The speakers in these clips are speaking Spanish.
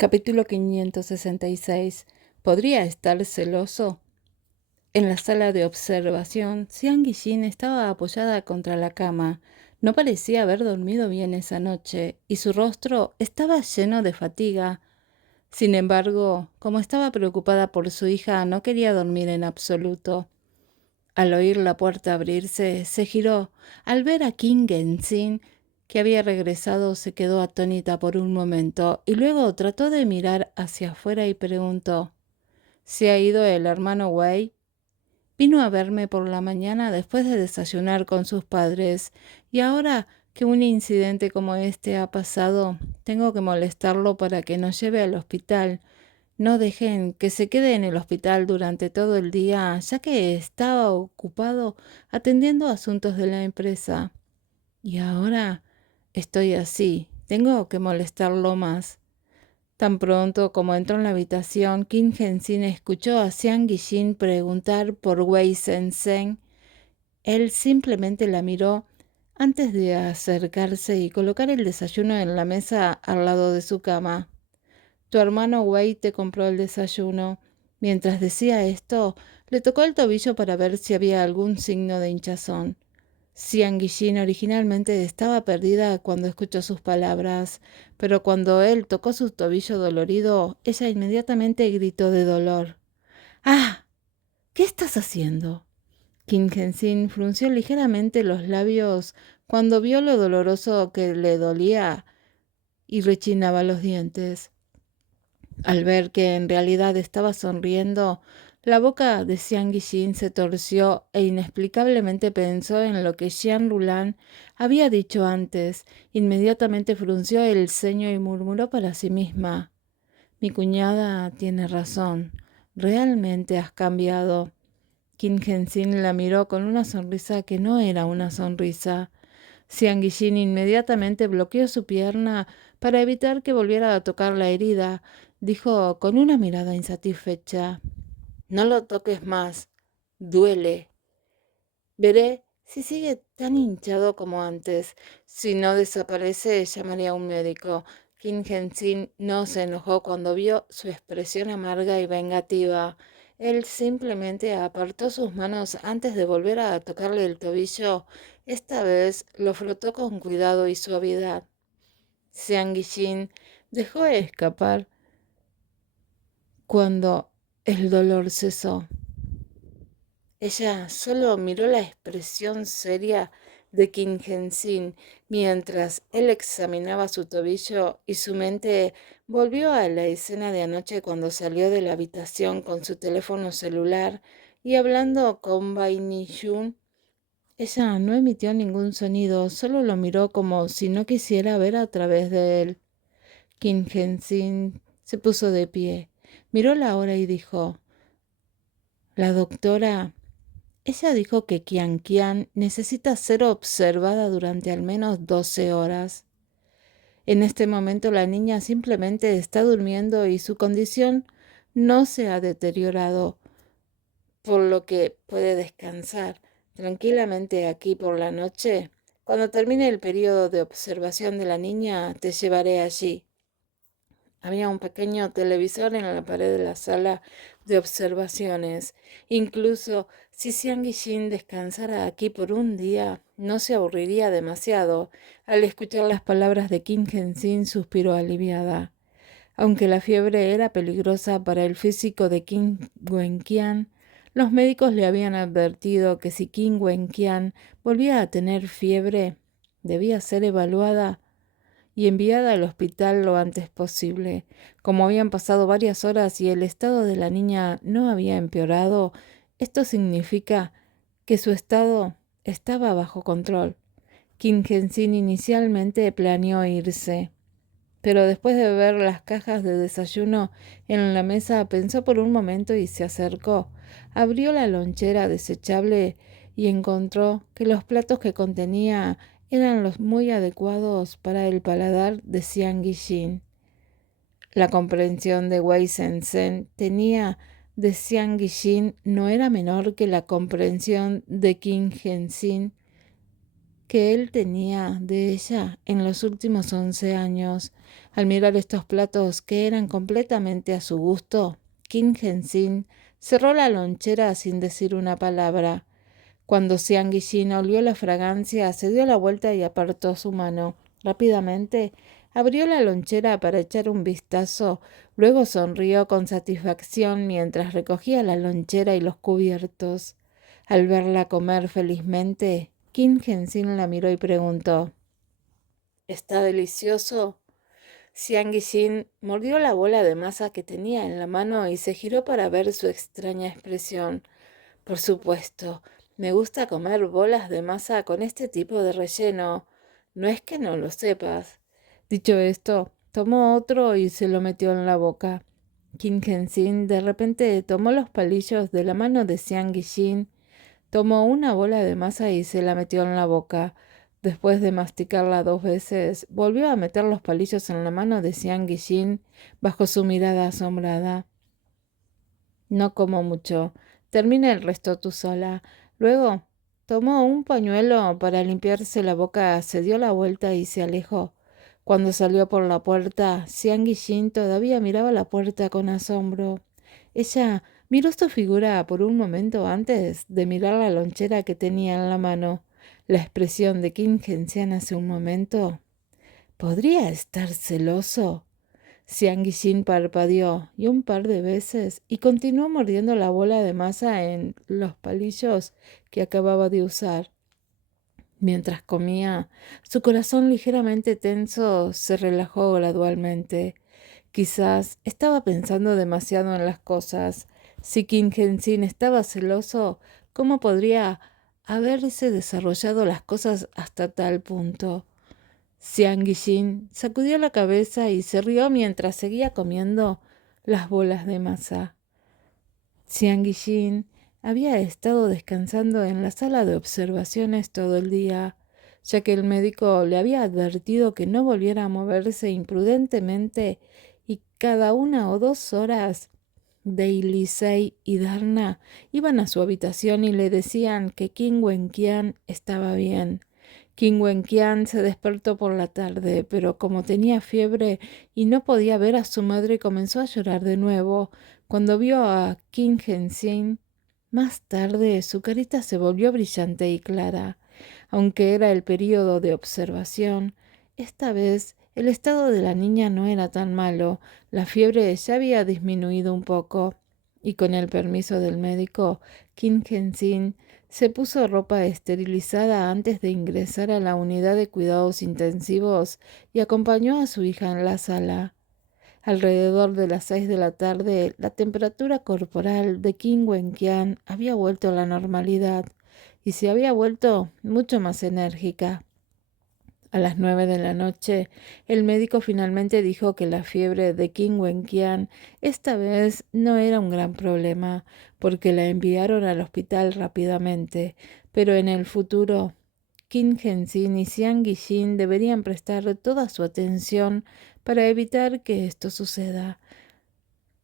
Capítulo 566. ¿Podría estar celoso? En la sala de observación, Xiang Guilin estaba apoyada contra la cama. No parecía haber dormido bien esa noche, y su rostro estaba lleno de fatiga. Sin embargo, como estaba preocupada por su hija, no quería dormir en absoluto. Al oír la puerta abrirse, se giró. Al ver a Qin Genzin, que había regresado, se quedó atónita por un momento y luego trató de mirar hacia afuera y preguntó: ¿Se ha ido el hermano Wei? Vino a verme por la mañana después de desayunar con sus padres, y ahora que un incidente como este ha pasado, tengo que molestarlo para que nos lleve al hospital. No dejen que se quede en el hospital durante todo el día, ya que estaba ocupado atendiendo asuntos de la empresa. Y ahora estoy así, tengo que molestarlo más. Tan pronto como entró en la habitación, Qin Henshin escuchó a Xiang Guilin preguntar por Wei Shenzhen. Él simplemente la miró antes de acercarse y colocar el desayuno en la mesa al lado de su cama. Tu hermano Wei te compró el desayuno. Mientras decía esto, le tocó el tobillo para ver si había algún signo de hinchazón. Xiang Guilin originalmente estaba perdida cuando escuchó sus palabras, pero cuando él tocó su tobillo dolorido, ella inmediatamente gritó de dolor. ¡Ah! ¿Qué estás haciendo? Qin Henshin frunció ligeramente los labios cuando vio lo doloroso que le dolía y rechinaba los dientes. Al ver que en realidad estaba sonriendo, la boca de Xiang Guilin se torció e inexplicablemente pensó en lo que Xian Rulan había dicho antes. Inmediatamente frunció el ceño y murmuró para sí misma: Mi cuñada tiene razón. Realmente has cambiado. Qin Henshin la miró con una sonrisa que no era una sonrisa. Xiang Guilin inmediatamente bloqueó su pierna para evitar que volviera a tocar la herida. Dijo con una mirada insatisfecha: No lo toques más. Duele. Veré si sigue tan hinchado como antes. Si no desaparece, llamaré a un médico. Qin Henshin no se enojó cuando vio su expresión amarga y vengativa. Él simplemente apartó sus manos antes de volver a tocarle el tobillo. Esta vez lo frotó con cuidado y suavidad. Xiang Guilin dejó escapar cuando el dolor cesó. Ella solo miró la expresión seria de Qin Henshin mientras él examinaba su tobillo, y su mente volvió a la escena de anoche cuando salió de la habitación con su teléfono celular y hablando con Bai Nijun. Ella no emitió ningún sonido, solo lo miró como si no quisiera ver a través de él. Qin Henshin se puso de pie, miró la hora y dijo: La doctora... Ella dijo que Qian Qian necesita ser observada durante al menos 12 horas. En este momento la niña simplemente está durmiendo y su condición no se ha deteriorado, por lo que puede descansar tranquilamente aquí por la noche. Cuando termine el periodo de observación de la niña, te llevaré allí. Había un pequeño televisor en la pared de la sala de observaciones. Incluso si Xiang Guilin descansara aquí por un día, no se aburriría demasiado. Al escuchar las palabras de Qin Henshin, suspiró aliviada. Aunque la fiebre era peligrosa para el físico de Qin Wenqian, los médicos le habían advertido que si Qin Wenqian volvía a tener fiebre, debía ser evaluada y enviada al hospital lo antes posible. Como habían pasado varias horas y el estado de la niña no había empeorado, esto significa que su estado estaba bajo control. Qin Henshin inicialmente planeó irse, pero después de ver las cajas de desayuno en la mesa, pensó por un momento y se acercó. Abrió la lonchera desechable y encontró que los platos que contenía eran los muy adecuados para el paladar de Xiang Guilin. La comprensión de Wei Shenzhen tenía de Xiang Guilin no era menor que la comprensión de Qin Henshin que él tenía de ella en los últimos 11 años. Al mirar estos platos que eran completamente a su gusto, Kim Henshin cerró la lonchera sin decir una palabra. Cuando Xiang Yixin olió la fragancia, se dio la vuelta y apartó su mano. Rápidamente abrió la lonchera para echar un vistazo, luego sonrió con satisfacción mientras recogía la lonchera y los cubiertos. Al verla comer felizmente, Kim Henshin la miró y preguntó: ¿Está delicioso? Xiang Yixin mordió la bola de masa que tenía en la mano y se giró para ver su extraña expresión. Por supuesto, me gusta comer bolas de masa con este tipo de relleno. No es que no lo sepas. Dicho esto, tomó otro y se lo metió en la boca. Kim Henshin de repente tomó los palillos de la mano de Xiang Yixin, tomó una bola de masa y se la metió en la boca. Después de masticarla 2 veces, volvió a meter los palillos en la mano de Xiang Yixin bajo su mirada asombrada. No como mucho. Termina el resto tú sola. Luego tomó un pañuelo para limpiarse la boca, se dio la vuelta y se alejó. Cuando salió por la puerta, Xiang Yixin todavía miraba la puerta con asombro. Ella miró su figura por un momento antes de mirar la lonchera que tenía en la mano. La expresión de Kim Henshin hace un momento. ¿Podría estar celoso? Xiang Yixin parpadeó y un par de veces y continuó mordiendo la bola de masa en los palillos que acababa de usar. Mientras comía, su corazón ligeramente tenso se relajó gradualmente. Quizás estaba pensando demasiado en las cosas. Si Kim Henshin estaba celoso, ¿cómo podría haberse desarrollado las cosas hasta tal punto? Xiang Yixin sacudió la cabeza y se rió mientras seguía comiendo las bolas de masa. Xiang Yixin había estado descansando en la sala de observaciones todo el día, ya que el médico le había advertido que no volviera a moverse imprudentemente y cada 1 o 2 horas Dai Sei y Darna iban a su habitación y le decían que Qin Wenqian estaba bien. Qin Wenqian se despertó por la tarde, pero como tenía fiebre y no podía ver a su madre, comenzó a llorar de nuevo. Cuando vio a Qin Henshin, más tarde su carita se volvió brillante y clara. Aunque era el período de observación, esta vez el estado de la niña no era tan malo. La fiebre ya había disminuido un poco, y con el permiso del médico, Kim Henshin se puso ropa esterilizada antes de ingresar a la unidad de cuidados intensivos y acompañó a su hija en la sala. Alrededor de las 6 de la tarde, la temperatura corporal de Kim Wenqian había vuelto a la normalidad y se había vuelto mucho más enérgica. A las 9 de la noche, el médico finalmente dijo que la fiebre de Kim Wenqian esta vez no era un gran problema, porque la enviaron al hospital rápidamente, pero en el futuro, Kim Henshin y Xiang Yixin deberían prestar toda su atención para evitar que esto suceda.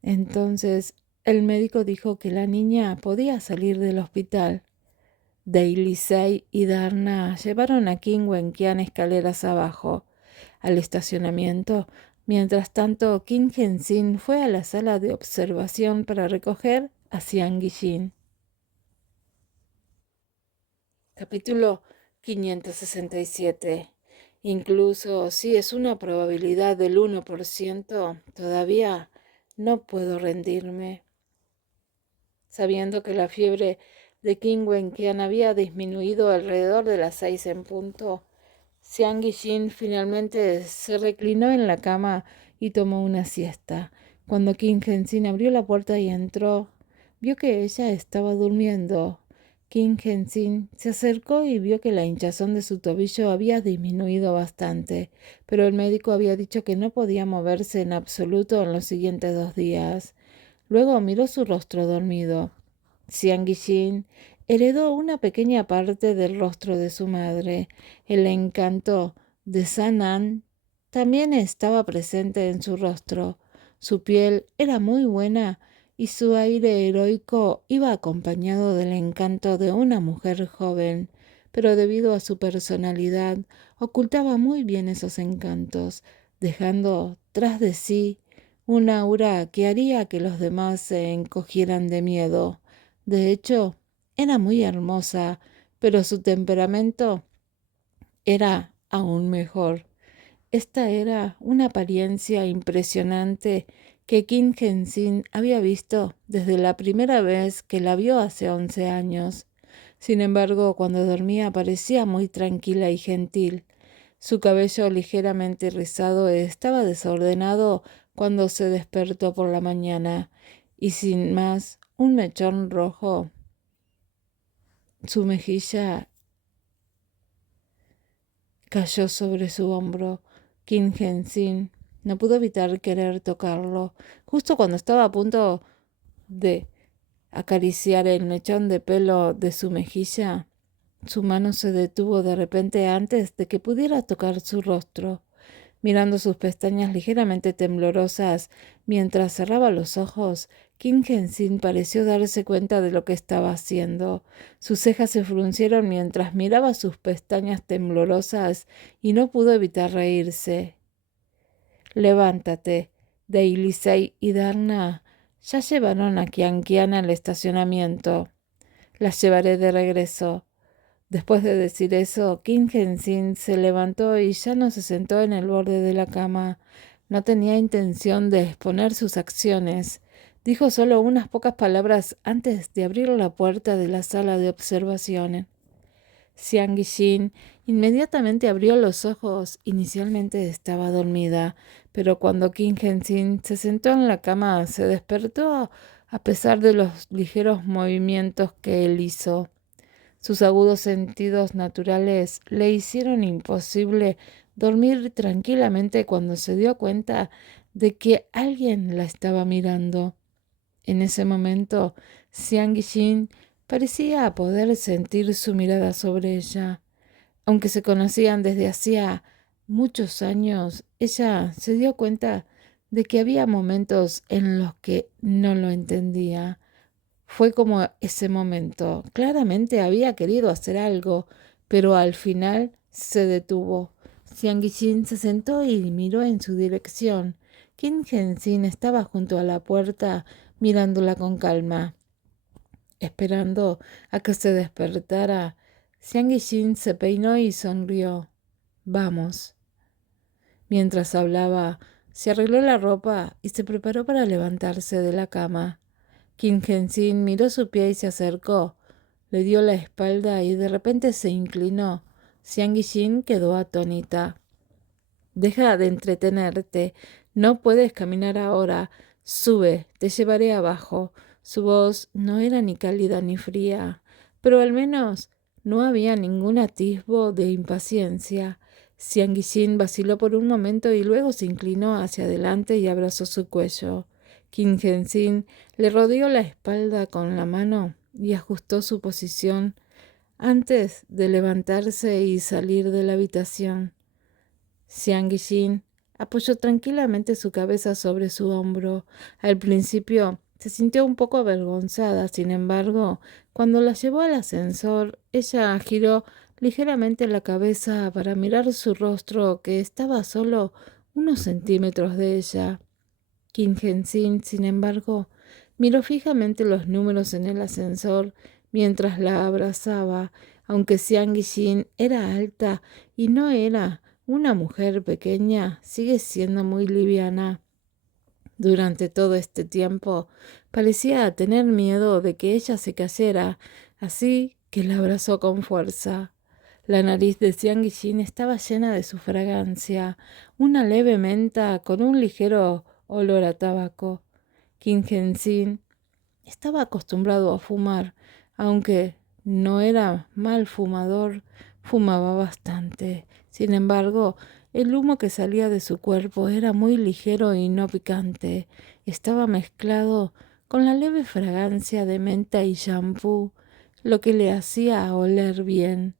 Entonces, el médico dijo que la niña podía salir del hospital. Dai Sei y Darna llevaron a Kim Wenqian escaleras abajo, al estacionamiento. Mientras tanto, Kim Henshin fue a la sala de observación para recoger a Xiang Yixin. Capítulo 567. Incluso si es una probabilidad del 1%, todavía no puedo rendirme. Sabiendo que la fiebre de Kim Wenqian había disminuido alrededor de las 6 en punto, Xiang Yixin finalmente se reclinó en la cama y tomó una siesta. Cuando Kim Henshin abrió la puerta y entró, vio que ella estaba durmiendo. Kim Henshin se acercó y vio que la hinchazón de su tobillo había disminuido bastante, pero el médico había dicho que no podía moverse en absoluto en los siguientes 2 días. Luego miró su rostro dormido. Xiang Yixin heredó una pequeña parte del rostro de su madre. El encanto de Sanan también estaba presente en su rostro. Su piel era muy buena y su aire heroico iba acompañado del encanto de una mujer joven, pero debido a su personalidad, ocultaba muy bien esos encantos, dejando tras de sí un aura que haría que los demás se encogieran de miedo. De hecho, era muy hermosa, pero su temperamento era aún mejor. Esta era una apariencia impresionante que Kim Henshin había visto desde la primera vez que la vio hace 11 años. Sin embargo, cuando dormía parecía muy tranquila y gentil. Su cabello ligeramente rizado estaba desordenado cuando se despertó por la mañana, y sin más, un mechón rojo. Su mejilla cayó sobre su hombro. Kim Henshin no pudo evitar querer tocarlo. Justo cuando estaba a punto de acariciar el mechón de pelo de su mejilla, su mano se detuvo de repente antes de que pudiera tocar su rostro. Mirando sus pestañas ligeramente temblorosas mientras cerraba los ojos, Kim Henshin pareció darse cuenta de lo que estaba haciendo. Sus cejas se fruncieron mientras miraba sus pestañas temblorosas y no pudo evitar reírse. Levántate. Dailisei y Darna ya llevaron a Kian al estacionamiento. Las llevaré de regreso. Después de decir eso, Kim Henshin se levantó y ya no se sentó en el borde de la cama. No tenía intención de exponer sus acciones. Dijo solo unas pocas palabras antes de abrir la puerta de la sala de observación. Xiang Yixin inmediatamente abrió los ojos. Inicialmente estaba dormida, pero cuando Kim Henshin se sentó en la cama, se despertó a pesar de los ligeros movimientos que él hizo. Sus agudos sentidos naturales le hicieron imposible dormir tranquilamente cuando se dio cuenta de que alguien la estaba mirando. En ese momento, Xiang Yixin parecía poder sentir su mirada sobre ella. Aunque se conocían desde hacía muchos años, ella se dio cuenta de que había momentos en los que no lo entendía. Fue como ese momento. Claramente había querido hacer algo, pero al final se detuvo. Xiang Yixin se sentó y miró en su dirección. Kim Henshin estaba junto a la puerta mirándola con calma. Esperando a que se despertara, Xiang Yixin se peinó y sonrió. Vamos. Mientras hablaba, se arregló la ropa y se preparó para levantarse de la cama. Kim Henshin miró su pie y se acercó. Le dio la espalda y de repente se inclinó. Xiang Yixin quedó atónita. Deja de entretenerte. No puedes caminar ahora. Sube, te llevaré abajo. Su voz no era ni cálida ni fría, pero al menos no había ningún atisbo de impaciencia. Xiang Yixin vaciló por un momento y luego se inclinó hacia adelante y abrazó su cuello. Kim Henshin le rodeó la espalda con la mano y ajustó su posición antes de levantarse y salir de la habitación. Xiang Yixin apoyó tranquilamente su cabeza sobre su hombro. Al principio se sintió un poco avergonzada, sin embargo, cuando la llevó al ascensor, ella giró ligeramente la cabeza para mirar su rostro, que estaba solo unos centímetros de ella. Kim Henshin, sin embargo, miró fijamente los números en el ascensor mientras la abrazaba, aunque Xiang Yixin era alta y no era una mujer pequeña, sigue siendo muy liviana. Durante todo este tiempo parecía tener miedo de que ella se cayera, así que la abrazó con fuerza. La nariz de Xiang Yixin estaba llena de su fragancia, una leve menta con un ligero olor a tabaco. Kim Henshin estaba acostumbrado a fumar, aunque no era mal fumador, fumaba bastante. Sin embargo, el humo que salía de su cuerpo era muy ligero y no picante. Estaba mezclado con la leve fragancia de menta y shampoo, lo que le hacía oler bien.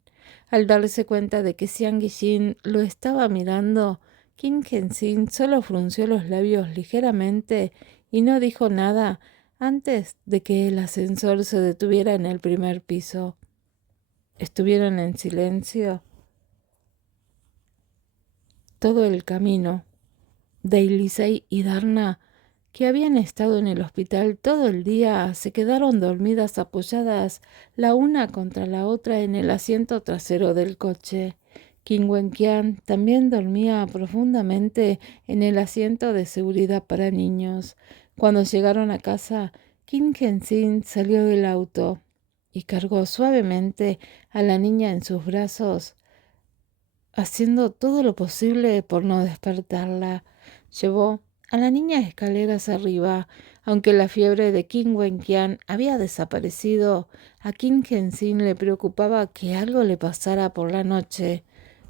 Al darse cuenta de que Xiang Yixin lo estaba mirando, Kim Henshin solo frunció los labios ligeramente y no dijo nada antes de que el ascensor se detuviera en el primer piso. Estuvieron en silencio todo el camino. Dailisei y Darna, que habían estado en el hospital todo el día, se quedaron dormidas apoyadas la una contra la otra en el asiento trasero del coche. Kim Wenqian también dormía profundamente en el asiento de seguridad para niños. Cuando llegaron a casa, Kim Hensin salió del auto y cargó suavemente a la niña en sus brazos, haciendo todo lo posible por no despertarla. Llevó a la niña escaleras arriba. Aunque la fiebre de Kim Wenqian había desaparecido, a Kim Hensin le preocupaba que algo le pasara por la noche,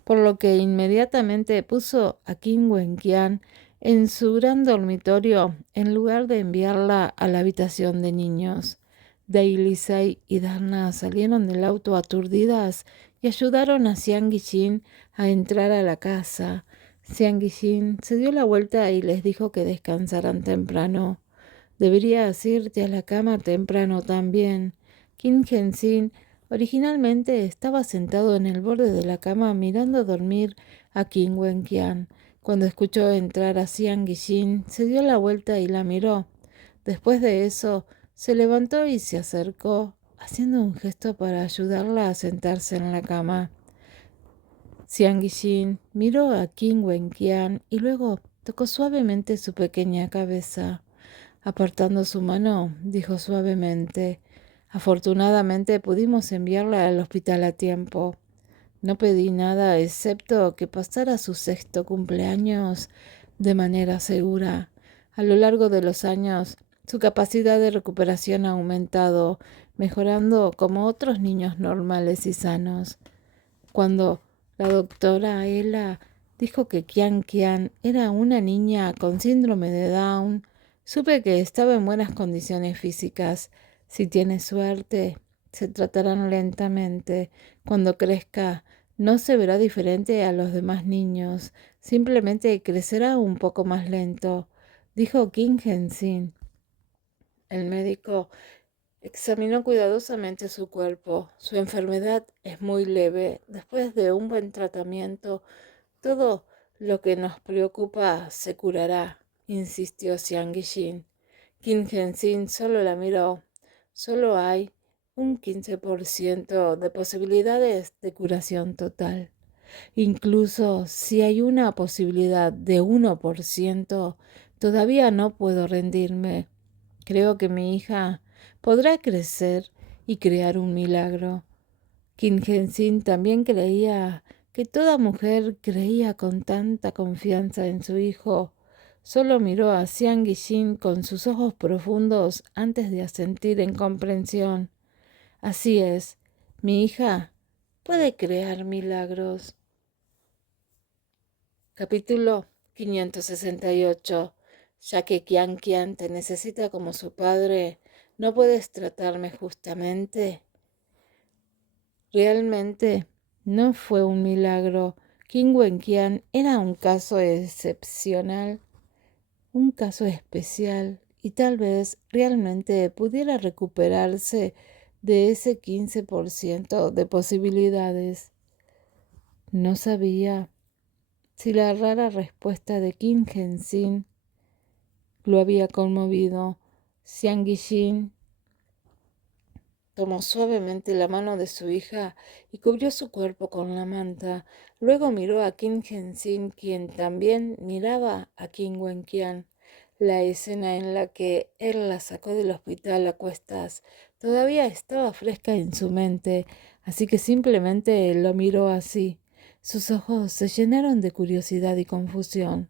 por lo que inmediatamente puso a Kim Wenqian en su gran dormitorio en lugar de enviarla a la habitación de niños. Dailisei y Darna salieron del auto aturdidas y ayudaron a Xiang Yixin a entrar a la casa. Xiang Yixin se dio la vuelta y les dijo que descansaran temprano. Deberías irte a la cama temprano también. Kim Hensin originalmente estaba sentado en el borde de la cama mirando dormir a Kim Wenqian. Cuando escuchó entrar a Xiang Yixin, se dio la vuelta y la miró. Después de eso, se levantó y se acercó, haciendo un gesto para ayudarla a sentarse en la cama. Xiang Yixin miró a Kim Wenqian y luego tocó suavemente su pequeña cabeza. Apartando su mano, dijo suavemente: afortunadamente pudimos enviarla al hospital a tiempo. No pedí nada excepto que pasara su 6º cumpleaños de manera segura. A lo largo de los años, su capacidad de recuperación ha aumentado, mejorando como otros niños normales y sanos. Cuando la doctora Ella dijo que Qian Qian era una niña con síndrome de Down, supe que estaba en buenas condiciones físicas. Si tiene suerte, se tratarán lentamente. Cuando crezca, no se verá diferente a los demás niños, simplemente crecerá un poco más lento, dijo Kim Hensin. El médico examinó cuidadosamente su cuerpo. Su enfermedad es muy leve. Después de un buen tratamiento, todo lo que nos preocupa se curará, insistió Xiang Yixin. Kim Hensin solo la miró. Solo hay un 15% de posibilidades de curación total. Incluso si hay una posibilidad de 1%, todavía no puedo rendirme. Creo que mi hija podrá crecer y crear un milagro. Kim Hensin también creía que toda mujer creía con tanta confianza en su hijo. Solo miró a Xiang Yixin con sus ojos profundos antes de asentir en comprensión. Así es, mi hija puede crear milagros. Capítulo 568. Ya que Qian Qian te necesita como su padre, ¿no puedes tratarme justamente? Realmente no fue un milagro. Kim Wenqian era un caso excepcional, un caso especial, y tal vez realmente pudiera recuperarse de ese 15% de posibilidades. No sabía si la rara respuesta de Kim Hensin lo había conmovido. Xiang Yixin tomó suavemente la mano de su hija y cubrió su cuerpo con la manta. Luego miró a Kim Hensin, quien también miraba a Kim Wenqian. La escena en la que él la sacó del hospital a cuestas todavía estaba fresca en su mente, así que simplemente lo miró así. Sus ojos se llenaron de curiosidad y confusión.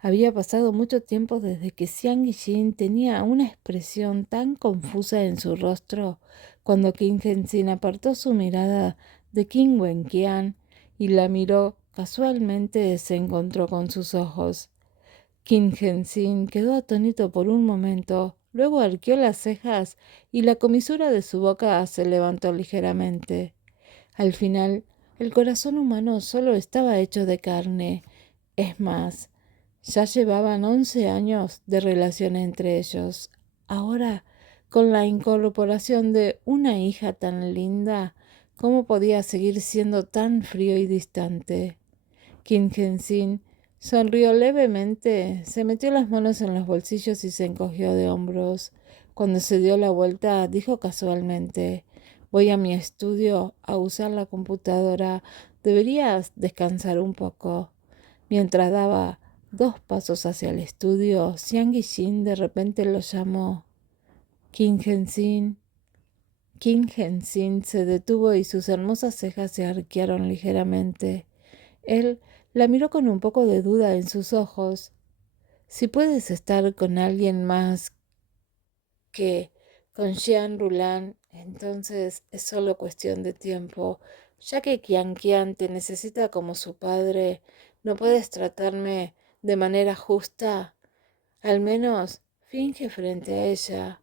Había pasado mucho tiempo desde que Xiang Yixin tenía una expresión tan confusa en su rostro. Cuando Kim Hensin apartó su mirada de Kim Wenqian y la miró casualmente, se encontró con sus ojos. Kim Hensin quedó atónito por un momento, luego arqueó las cejas y la comisura de su boca se levantó ligeramente. Al final, el corazón humano solo estaba hecho de carne. Es más, ya llevaban 11 años de relación entre ellos. Ahora, con la incorporación de una hija tan linda, ¿Cómo podía seguir siendo tan frío y distante? Kim Henshin sonrió levemente, se metió las manos en los bolsillos y se encogió de hombros. Cuando se dio la vuelta, dijo casualmente: voy a mi estudio a usar la computadora. Deberías descansar un poco. Mientras daba 2 pasos hacia el estudio, Xiang Yixin de repente lo llamó. Kim Henshin. Kim Henshin se detuvo y sus hermosas cejas se arquearon ligeramente. Él la miró con un poco de duda en sus ojos. Si puedes estar con alguien más que con Xian Rulan, entonces es solo cuestión de tiempo. Ya que Qian Qian te necesita como su padre, ¿no puedes tratarme de manera justa? Al menos finge frente a ella.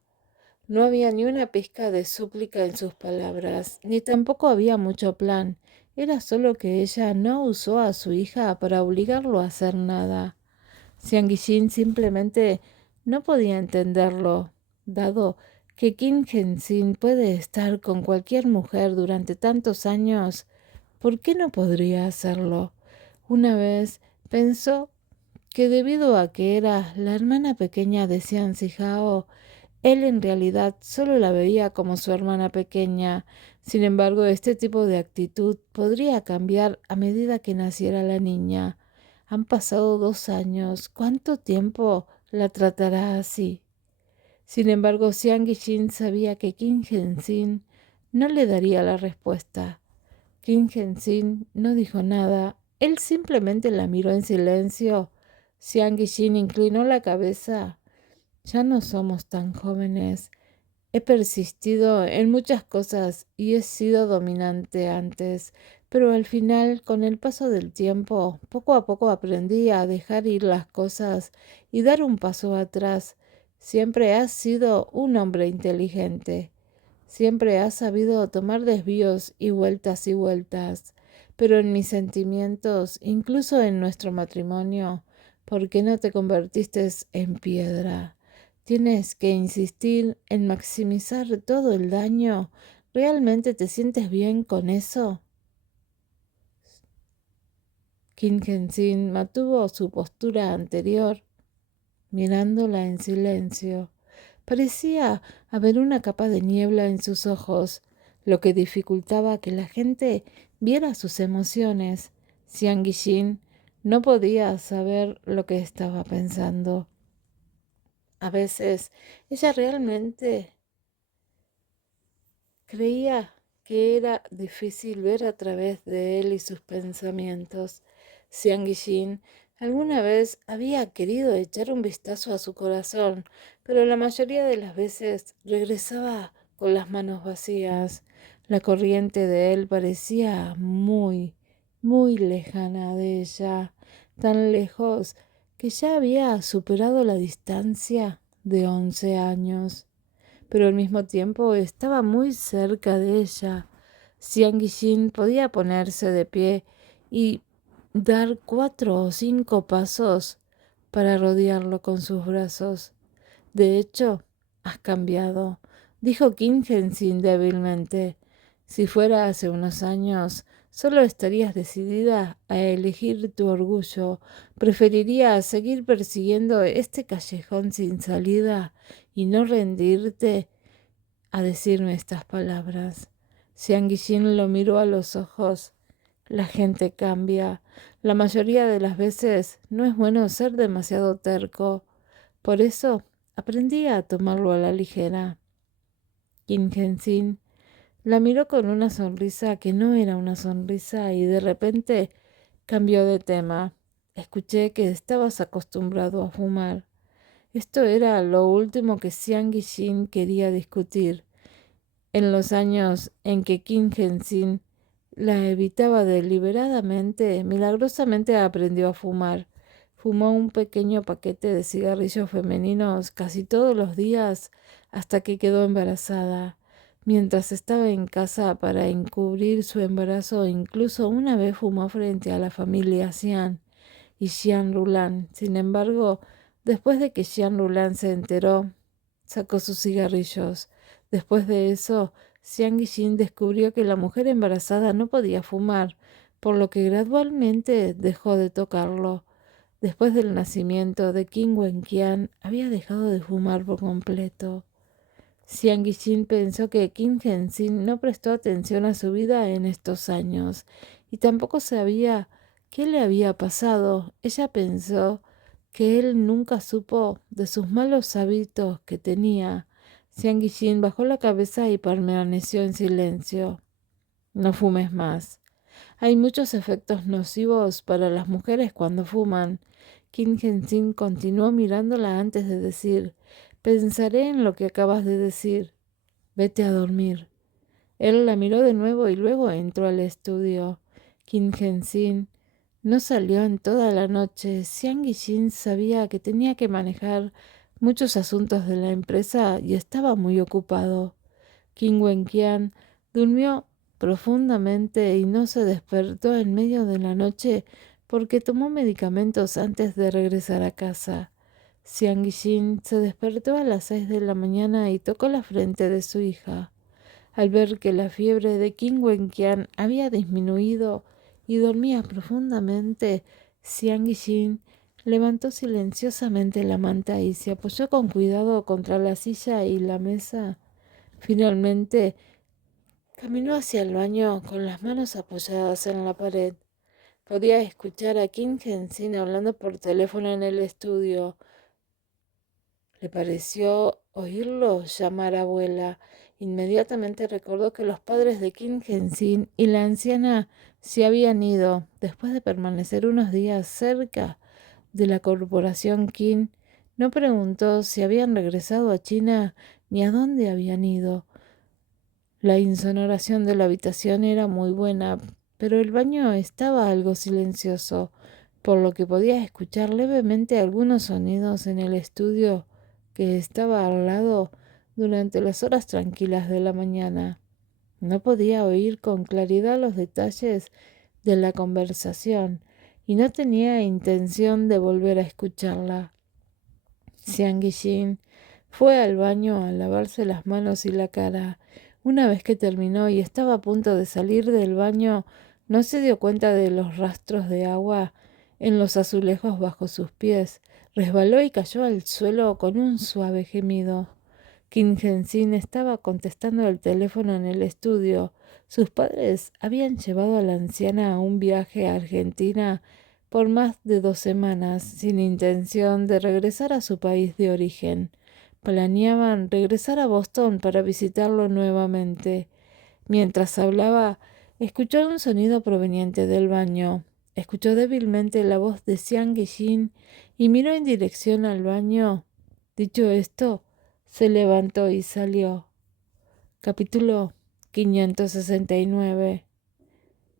No había ni una pizca de súplica en sus palabras, ni tampoco había mucho plan. Era solo que ella no usó a su hija para obligarlo a hacer nada. Xiang Yixin simplemente no podía entenderlo, dado que Kim Henshin puede estar con cualquier mujer durante tantos años. ¿Por qué no podría hacerlo? Una vez pensó que debido a que era la hermana pequeña de Xian Zihao, él en realidad solo la veía como su hermana pequeña. Sin embargo, este tipo de actitud podría cambiar a medida que naciera la niña. Han pasado 2 años. ¿Cuánto tiempo la tratará así? Sin embargo, Xiang Yixin sabía que Kim Henshin no le daría la respuesta. Kim Henshin no dijo nada. Él simplemente la miró en silencio. Xiang Yixin inclinó la cabeza. Ya no somos tan jóvenes. He persistido en muchas cosas y he sido dominante antes, pero al final, con el paso del tiempo, poco a poco aprendí a dejar ir las cosas y dar un paso atrás. Siempre has sido un hombre inteligente. Siempre has sabido tomar desvíos y vueltas, pero en mis sentimientos, incluso en nuestro matrimonio, ¿por qué no te convertiste en piedra? Tienes que insistir en maximizar todo el daño. ¿Realmente te sientes bien con eso? Kim Henshin mantuvo su postura anterior, mirándola en silencio. Parecía haber una capa de niebla en sus ojos, lo que dificultaba que la gente viera sus emociones. Xiang Yixin no podía saber lo que estaba pensando. A veces ella realmente creía que era difícil ver a través de él y sus pensamientos. Xiang Yixin alguna vez había querido echar un vistazo a su corazón, pero la mayoría de las veces regresaba con las manos vacías. La corriente de él parecía muy, muy lejana de ella, tan lejos que ya había superado la distancia de 11 años, pero al mismo tiempo estaba muy cerca de ella. Xiang Yixin podía ponerse de pie y dar 4 o 5 pasos para rodearlo con sus brazos. De hecho, has cambiado, dijo Kim Henshin débilmente. Si fuera hace unos años, solo estarías decidida a elegir tu orgullo. Preferirías seguir persiguiendo este callejón sin salida y no rendirte a decirme estas palabras. Xiang Yixin lo miró a los ojos. La gente cambia. La mayoría de las veces no es bueno ser demasiado terco. Por eso aprendí a tomarlo a la ligera. Kim Henshin la miró con una sonrisa que no era una sonrisa y de repente cambió de tema. Escuché que estabas acostumbrado a fumar. Esto era lo último que Xiang Yixin quería discutir. En los años en que Kim Henshin la evitaba deliberadamente, milagrosamente aprendió a fumar. Fumó un pequeño paquete de cigarrillos femeninos casi todos los días hasta que quedó embarazada. Mientras estaba en casa para encubrir su embarazo, incluso una vez fumó frente a la familia Xian y Xian Rulan. Sin embargo, después de que Xian Rulan se enteró, sacó sus cigarrillos. Después de eso, Xiang Yixin descubrió que la mujer embarazada no podía fumar, por lo que gradualmente dejó de tocarlo. Después del nacimiento de Qin Wenqian, había dejado de fumar por completo. Xiang Yixin pensó que Qin Henzin no prestó atención a su vida en estos años y tampoco sabía qué le había pasado. Ella pensó que él nunca supo de sus malos hábitos que tenía. Xiang Yixin bajó la cabeza y permaneció en silencio. No fumes más. Hay muchos efectos nocivos para las mujeres cuando fuman. Qin Henzin continuó mirándola antes de decir: pensaré en lo que acabas de decir. Vete a dormir. Él la miró de nuevo y luego entró al estudio. Qin Henzin no salió en toda la noche. Xiang Yixin sabía que tenía que manejar muchos asuntos de la empresa y estaba muy ocupado. Qin Wenqian durmió profundamente y no se despertó en medio de la noche porque tomó medicamentos antes de regresar a casa. Xiang Yixin se despertó a las 6 de la mañana y tocó la frente de su hija. Al ver que la fiebre de Qin Wenqian había disminuido y dormía profundamente, Xiang Yixin levantó silenciosamente la manta y se apoyó con cuidado contra la silla y la mesa. Finalmente, caminó hacia el baño con las manos apoyadas en la pared. Podía escuchar a Qin Henzin hablando por teléfono en el estudio. Le pareció oírlo llamar abuela. Inmediatamente recordó que los padres de Qin Henzin y la anciana se habían ido después de permanecer unos días cerca de la corporación Qin. No preguntó si habían regresado a China ni a dónde habían ido. La insonoración de la habitación era muy buena, pero el baño estaba algo silencioso, por lo que podía escuchar levemente algunos sonidos en el estudio que estaba al lado durante las horas tranquilas de la mañana. No podía oír con claridad los detalles de la conversación y no tenía intención de volver a escucharla. Xiang Yixin fue al baño a lavarse las manos y la cara. Una vez que terminó y estaba a punto de salir del baño, no se dio cuenta de los rastros de agua en los azulejos bajo sus pies. Resbaló y cayó al suelo con un suave gemido. Qin Henzin estaba contestando el teléfono en el estudio. Sus padres habían llevado a la anciana a un viaje a Argentina por más de 2 semanas, sin intención de regresar a su país de origen. Planeaban regresar a Boston para visitarlo nuevamente. Mientras hablaba, escuchó un sonido proveniente del baño. Escuchó débilmente la voz de Xiang Yixin y miró en dirección al baño. Dicho esto, se levantó y salió. Capítulo 569.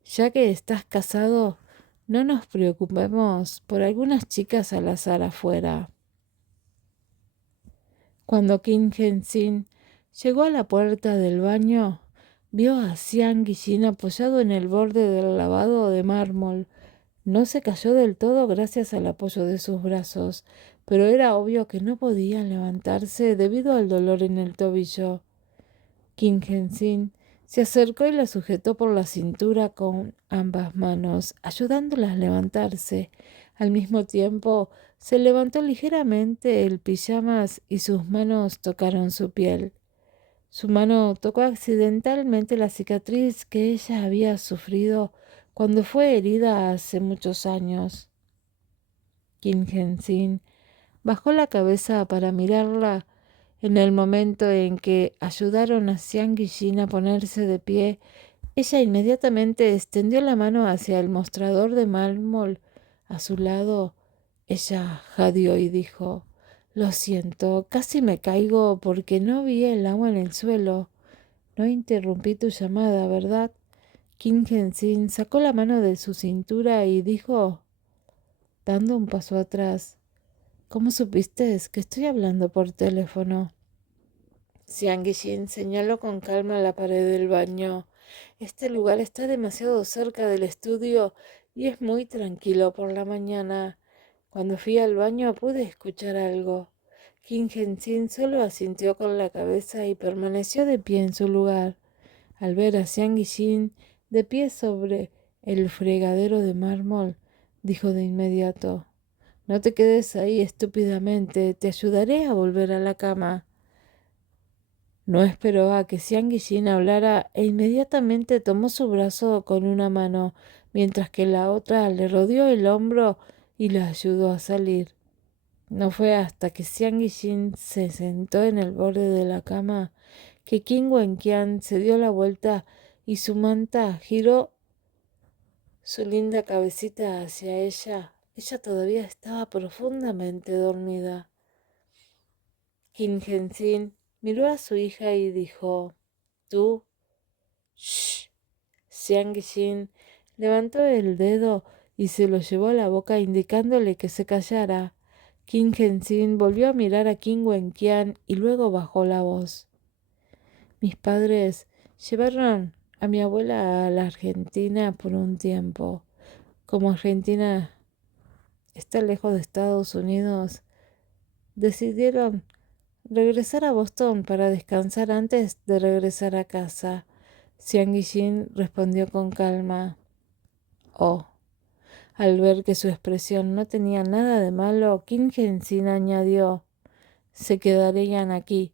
Ya que estás casado, no nos preocupemos por algunas chicas al azar afuera. Cuando Qin Henzin llegó a la puerta del baño, vio a Xiang Yixin apoyado en el borde del lavabo de mármol. No se cayó del todo gracias al apoyo de sus brazos, pero era obvio que no podía levantarse debido al dolor en el tobillo. Qin Henzin se acercó y la sujetó por la cintura con ambas manos, ayudándola a levantarse. Al mismo tiempo, se levantó ligeramente el pijamas y sus manos tocaron su piel. Su mano tocó accidentalmente la cicatriz que ella había sufrido cuando fue herida hace muchos años. Qin Henzin bajó la cabeza para mirarla. En el momento en que ayudaron a Xiang Yixin a ponerse de pie, ella inmediatamente extendió la mano hacia el mostrador de mármol a su lado. Ella jadeó y dijo: «Lo siento, casi me caigo porque no vi el agua en el suelo. No interrumpí tu llamada, ¿verdad?» Qin Henzin sacó la mano de su cintura y dijo, dando un paso atrás: «¿Cómo supiste que estoy hablando por teléfono?» Xiang Yixin señaló con calma la pared del baño. «Este lugar está demasiado cerca del estudio y es muy tranquilo por la mañana. Cuando fui al baño pude escuchar algo». Qin Henzin solo asintió con la cabeza y permaneció de pie en su lugar. Al ver a Xiang Yixin de pie sobre el fregadero de mármol, dijo de inmediato: «No te quedes ahí estúpidamente, te ayudaré a volver a la cama». No esperó a que Xiang Yixin hablara e inmediatamente tomó su brazo con una mano, mientras que la otra le rodeó el hombro y la ayudó a salir. No fue hasta que Xiang Yixin se sentó en el borde de la cama que Qin Wenqian se dio la vuelta y su manta giró su linda cabecita hacia ella. Ella todavía estaba profundamente dormida. Qin Gensin miró a su hija y dijo: «Tú, shh». Xiang Yixin levantó el dedo y se lo llevó a la boca indicándole que se callara. Qin Gensin volvió a mirar a Qin Wenqian y luego bajó la voz: «Mis padres llevaron a mi abuela a la Argentina por un tiempo. Como Argentina está lejos de Estados Unidos, decidieron regresar a Boston para descansar antes de regresar a casa». Xiang Yixin respondió con calma: «Oh». Al ver que su expresión no tenía nada de malo, Qin Gensin añadió: «Se quedarían aquí».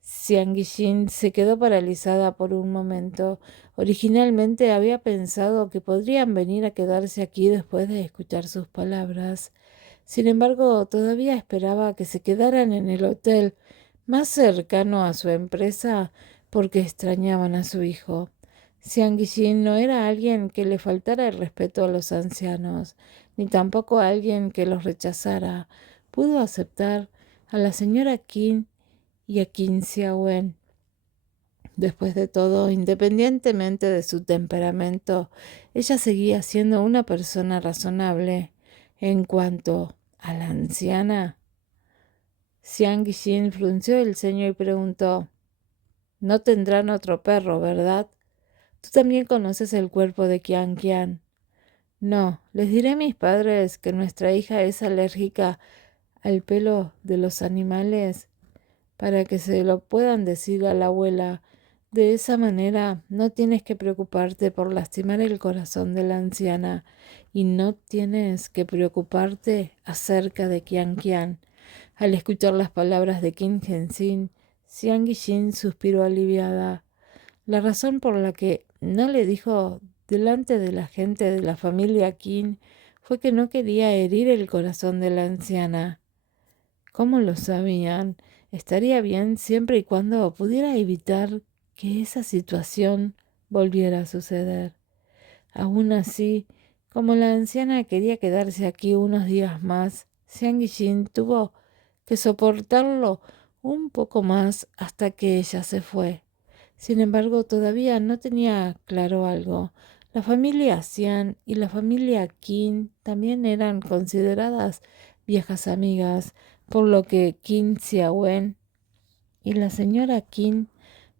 Xiang Yixin se quedó paralizada por un momento. Originalmente había pensado que podrían venir a quedarse aquí después de escuchar sus palabras. Sin embargo, todavía esperaba que se quedaran en el hotel más cercano a su empresa porque extrañaban a su hijo. Xiang Yixin no era alguien que le faltara el respeto a los ancianos, ni tampoco alguien que los rechazara. Pudo aceptar a la señora Qin y a Qin Xiaowen. Después de todo, independientemente de su temperamento, ella seguía siendo una persona razonable. En cuanto a la anciana, Xiang Yixin frunció el ceño y preguntó: «No tendrán otro perro, ¿verdad? Tú también conoces el cuerpo de Qian Qian». «No, les diré a mis padres que nuestra hija es alérgica al pelo de los animales para que se lo puedan decir a la abuela. De esa manera no tienes que preocuparte por lastimar el corazón de la anciana y no tienes que preocuparte acerca de Qian Qian». Al escuchar las palabras de Qin Gensin, Xiang Yixin suspiró aliviada. La razón por la que no le dijo delante de la gente de la familia Qin fue que no quería herir el corazón de la anciana. ¿Cómo lo sabían? Estaría bien siempre y cuando pudiera evitar que esa situación volviera a suceder. Aún así, como la anciana quería quedarse aquí unos días más, Xiang Yixin tuvo que soportarlo un poco más hasta que ella se fue. Sin embargo, todavía no tenía claro algo. La familia Xian y la familia Qin también eran consideradas viejas amigas, por lo que Qin Xiaowen y la señora Qin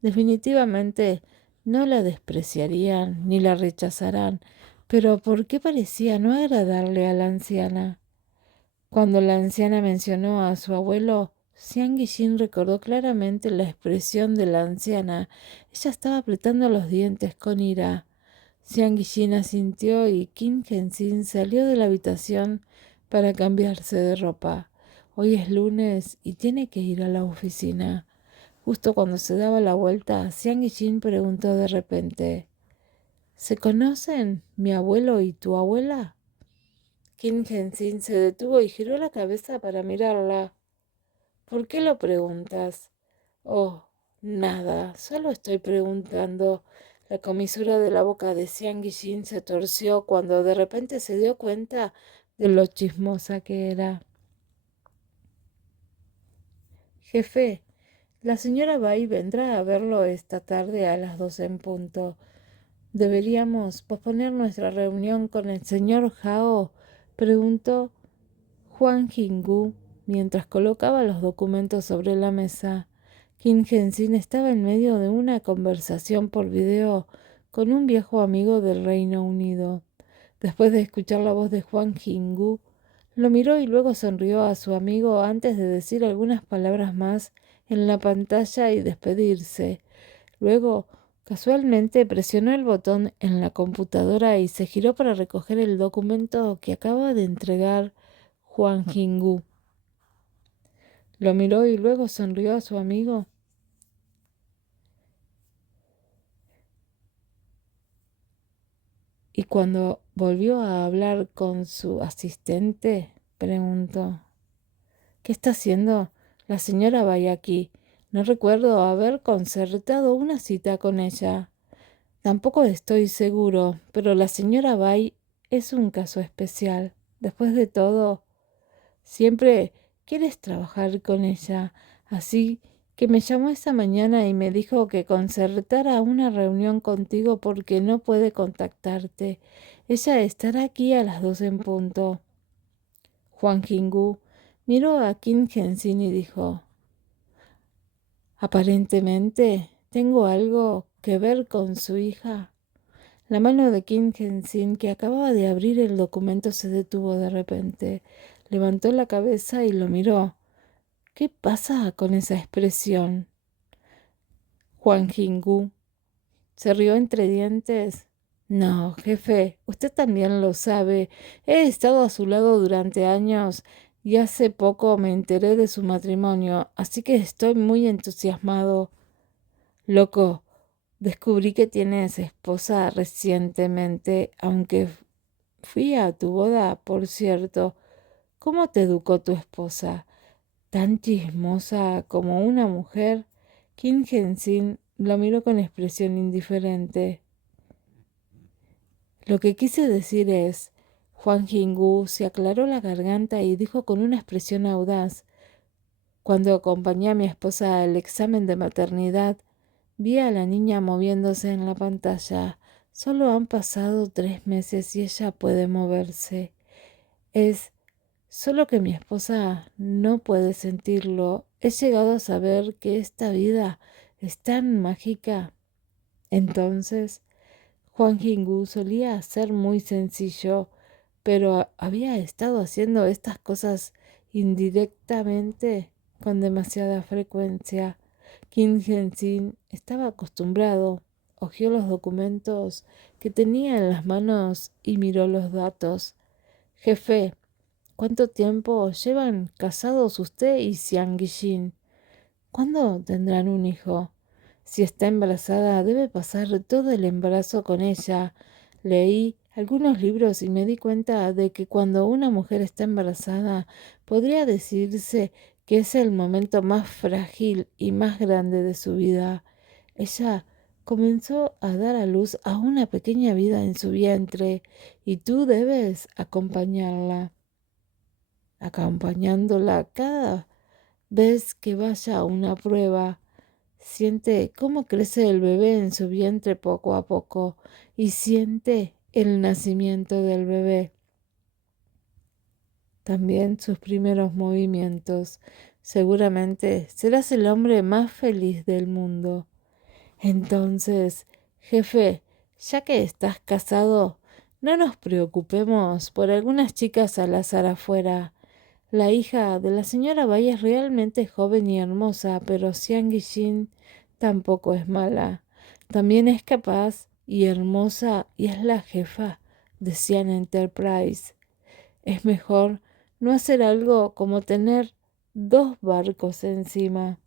definitivamente no la despreciarían ni la rechazarán. Pero ¿por qué parecía no agradarle a la anciana? Cuando la anciana mencionó a su abuelo, Xiang Yixin recordó claramente la expresión de la anciana. Ella estaba apretando los dientes con ira. Xiang Yixin asintió y Qin Gensin salió de la habitación para cambiarse de ropa. Hoy es lunes y tiene que ir a la oficina. Justo cuando se daba la vuelta, Xiang Yixin preguntó de repente: «¿Se conocen mi abuelo y tu abuela?». Qin Gensin se detuvo y giró la cabeza para mirarla. «¿Por qué lo preguntas?». «Oh, nada, solo estoy preguntando». La comisura de la boca de Xiang Yixin se torció cuando de repente se dio cuenta de lo chismosa que era. «Jefe, la señora Bai vendrá a verlo esta tarde a las 12 en punto. ¿Deberíamos posponer nuestra reunión con el señor Hao?», preguntó Huang Jinggu mientras colocaba los documentos sobre la mesa. Qin Gensin estaba en medio de una conversación por video con un viejo amigo del Reino Unido. Después de escuchar la voz de Huang Jinggu, lo miró y luego sonrió a su amigo antes de decir algunas palabras más en la pantalla y despedirse. Luego Casualmente presionó el botón en la computadora y se giró para recoger el documento que acaba de entregar Huang Jinggu. Lo miró y luego sonrió a su amigo. Y cuando volvió a hablar con su asistente, preguntó: ¿Qué está haciendo la señora Bayaki? No recuerdo haber concertado una cita con ella. Tampoco estoy seguro, pero la señora Bai es un caso especial. Después de todo, siempre quieres trabajar con ella. Así que me llamó esta mañana y me dijo que concertara una reunión contigo porque no puede contactarte. Ella estará aquí a las 2 en punto. Huang Jinggu miró a Qin Gensin y dijo: Aparentemente, tengo algo que ver con su hija. La mano de Qin Gensin, que acababa de abrir el documento, se detuvo de repente. Levantó la cabeza y lo miró. ¿Qué pasa con esa expresión? Huang Jinggu se rió entre dientes. No, jefe, usted también lo sabe. He estado a su lado durante años y hace poco me enteré de su matrimonio, así que estoy muy entusiasmado. Loco, descubrí que tienes esposa recientemente, aunque fui a tu boda, por cierto. ¿Cómo te educó tu esposa? ¿Tan chismosa como una mujer? Kim Hensin lo miró con expresión indiferente. Lo que quise decir es, Huang Jinggu se aclaró la garganta y dijo con una expresión audaz: Cuando acompañé a mi esposa al examen de maternidad, vi a la niña moviéndose en la pantalla. Solo han pasado 3 meses y ella puede moverse. Es solo que mi esposa no puede sentirlo. He llegado a saber que esta vida es tan mágica. Entonces, Juan Jinggu solía ser muy sencillo, pero había estado haciendo estas cosas indirectamente con demasiada frecuencia. Kim Hensin estaba acostumbrado. Hojeó los documentos que tenía en las manos y miró los datos. Jefe, ¿cuánto tiempo llevan casados usted y Xiang Guilin? ¿Cuándo tendrán un hijo? Si está embarazada, debe pasar todo el embarazo con ella. Leí algunos libros y me di cuenta de que cuando una mujer está embarazada, podría decirse que es el momento más frágil y más grande de su vida. Ella comenzó a dar a luz a una pequeña vida en su vientre y tú debes acompañándola cada vez que vaya a una prueba. Siente cómo crece el bebé en su vientre poco a poco y siente el nacimiento del bebé. También sus primeros movimientos. Seguramente serás el hombre más feliz del mundo. Entonces, jefe, ya que estás casado, no nos preocupemos por algunas chicas al azar afuera. La hija de la señora Bai es realmente joven y hermosa, pero Xiang Guilin tampoco es mala. También es capaz y hermosa y es la jefa de Xian Enterprise. Es mejor no hacer algo como tener 2 barcos encima.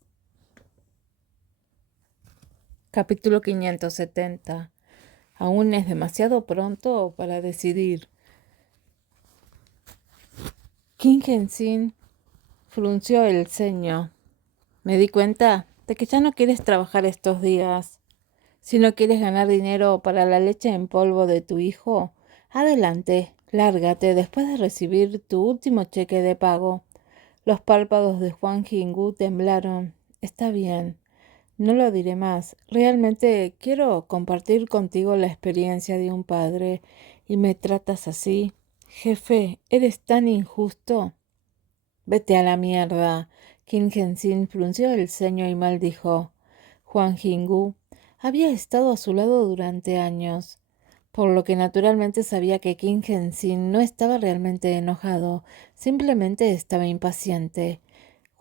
Capítulo 570. Aún es demasiado pronto para decidir. Kim Hensin frunció el ceño. Me di cuenta de que ya no quieres trabajar estos días. Si no quieres ganar dinero para la leche en polvo de tu hijo, adelante, lárgate después de recibir tu último cheque de pago. Los párpados de Huang Jinggu temblaron. Está bien, no lo diré más. Realmente quiero compartir contigo la experiencia de un padre y me tratas así. Jefe, eres tan injusto. Vete a la mierda. Kim Hensin frunció el ceño y maldijo. Huang Jinggu había estado a su lado durante años, por lo que naturalmente sabía que Kim Hensin no estaba realmente enojado, simplemente estaba impaciente.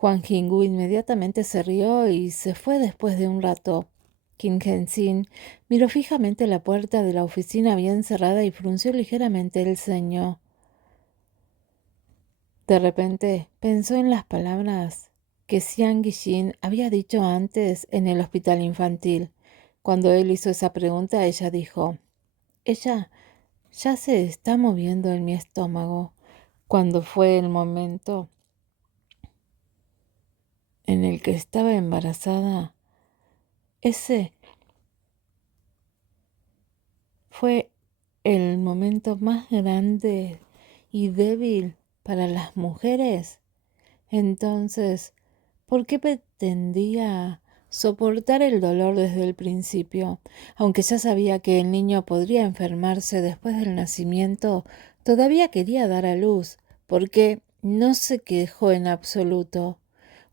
Huang Jinggu inmediatamente se rió y se fue después de un rato. Kim Henshin miró fijamente la puerta de la oficina bien cerrada y frunció ligeramente el ceño. De repente pensó en las palabras que Xiang Guixin había dicho antes en el hospital infantil. Cuando él hizo esa pregunta, ella dijo: «Ella ya se está moviendo en mi estómago». Cuando fue el momento en el que estaba embarazada, ese fue el momento más grande y débil para las mujeres. Entonces, ¿por qué pretendía soportar el dolor desde el principio? Aunque ya sabía que el niño podría enfermarse después del nacimiento, todavía quería dar a luz, porque no se quejó en absoluto.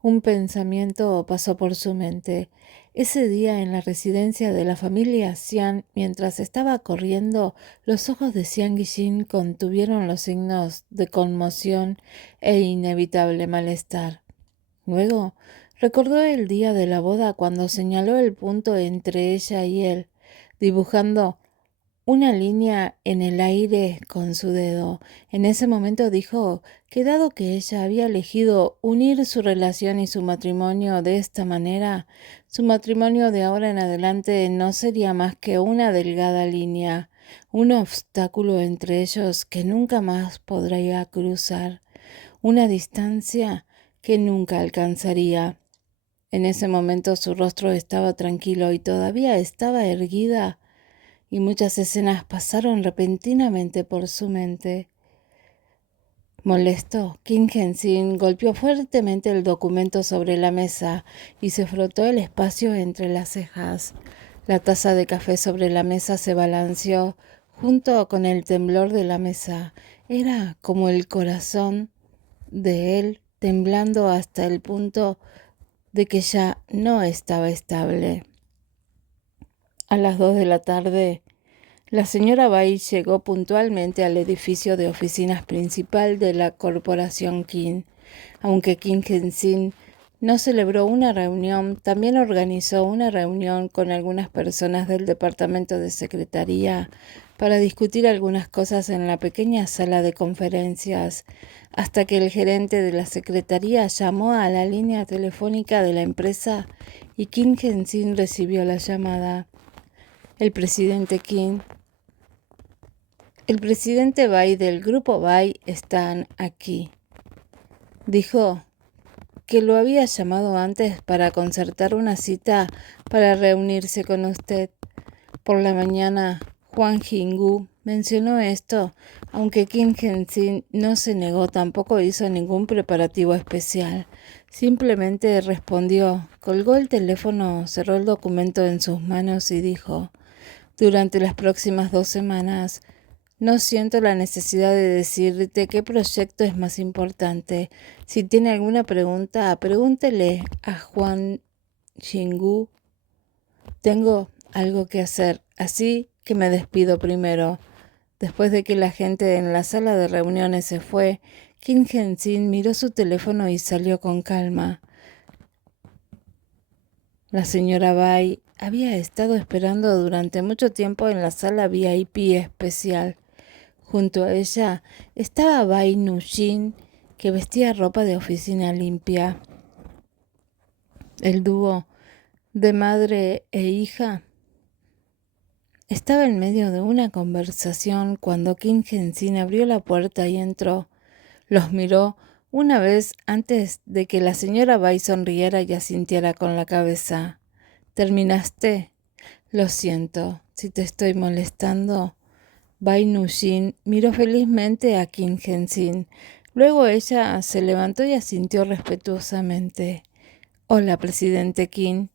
Un pensamiento pasó por su mente. Ese día en la residencia de la familia Xian, mientras estaba corriendo, los ojos de Xiang Guixin contuvieron los signos de conmoción e inevitable malestar. Luego recordó el día de la boda cuando señaló el punto entre ella y él, dibujando una línea en el aire con su dedo. En ese momento dijo que dado que ella había elegido unir su relación y su matrimonio de esta manera, su matrimonio de ahora en adelante no sería más que una delgada línea, un obstáculo entre ellos que nunca más podría cruzar, una distancia que nunca alcanzaría. En ese momento su rostro estaba tranquilo y todavía estaba erguida, y muchas escenas pasaron repentinamente por su mente. Molesto, Kim Henshin golpeó fuertemente el documento sobre la mesa y se frotó el espacio entre las cejas. La taza de café sobre la mesa se balanceó junto con el temblor de la mesa. Era como el corazón de él temblando hasta el punto de que ya no estaba estable. A las 2 de la tarde, la señora Bai llegó puntualmente al edificio de oficinas principal de la corporación Kim. Aunque Kim Henshin no celebró una reunión, también organizó una reunión con algunas personas del departamento de secretaría para discutir algunas cosas en la pequeña sala de conferencias, hasta que el gerente de la secretaría llamó a la línea telefónica de la empresa y Kim Henshin recibió la llamada. El presidente Bai del grupo Bai están aquí. Dijo que lo había llamado antes para concertar una cita para reunirse con usted. Por la mañana, Huang Jinggu mencionó esto, aunque Kim Henshin no se negó, tampoco hizo ningún preparativo especial. Simplemente respondió, colgó el teléfono, cerró el documento en sus manos y dijo: durante las próximas 2 semanas, no siento la necesidad de decirte qué proyecto es más importante. Si tiene alguna pregunta, pregúntele a Huang Jinggu. Tengo algo que hacer, así que me despido primero. Después de que la gente en la sala de reuniones se fue, Kim Henshin miró su teléfono y salió con calma. La señora Bai había estado esperando durante mucho tiempo en la sala VIP especial. Junto a ella estaba Bai Nujin, que vestía ropa de oficina limpia. El dúo de madre e hija estaba en medio de una conversación cuando Kim Henshin abrió la puerta y entró. Los miró una vez antes de que la señora Bai sonriera y asintiera con la cabeza. ¿Terminaste? Lo siento, si te estoy molestando. Bai Nujin miró felizmente a Kim Henshin. Luego ella se levantó y asintió respetuosamente. Hola, presidente Kim.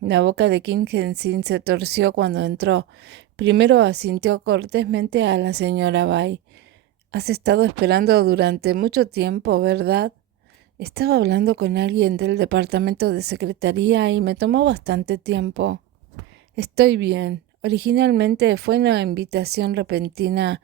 La boca de Kim Henshin se torció cuando entró. Primero asintió cortésmente a la señora Bai. Has estado esperando durante mucho tiempo, ¿verdad? Estaba hablando con alguien del departamento de secretaría y me tomó bastante tiempo. Estoy bien. Originalmente fue una invitación repentina,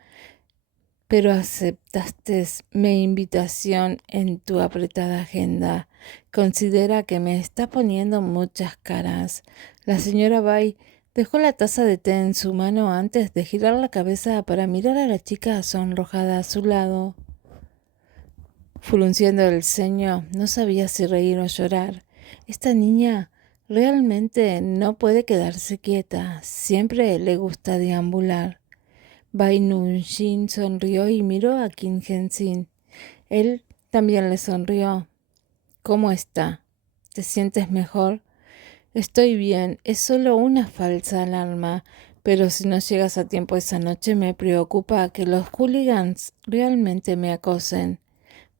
pero aceptaste mi invitación en tu apretada agenda. Considera que me está poniendo muchas caras. La señora Bai dejó la taza de té en su mano antes de girar la cabeza para mirar a la chica sonrojada a su lado. Frunciendo el ceño, no sabía si reír o llorar. Esta niña realmente no puede quedarse quieta, siempre le gusta deambular. Bai Nunjin sonrió y miró a Kim Hensin. Él también le sonrió. ¿Cómo está? ¿Te sientes mejor? Estoy bien, es solo una falsa alarma, pero si no llegas a tiempo esa noche me preocupa que los hooligans realmente me acosen.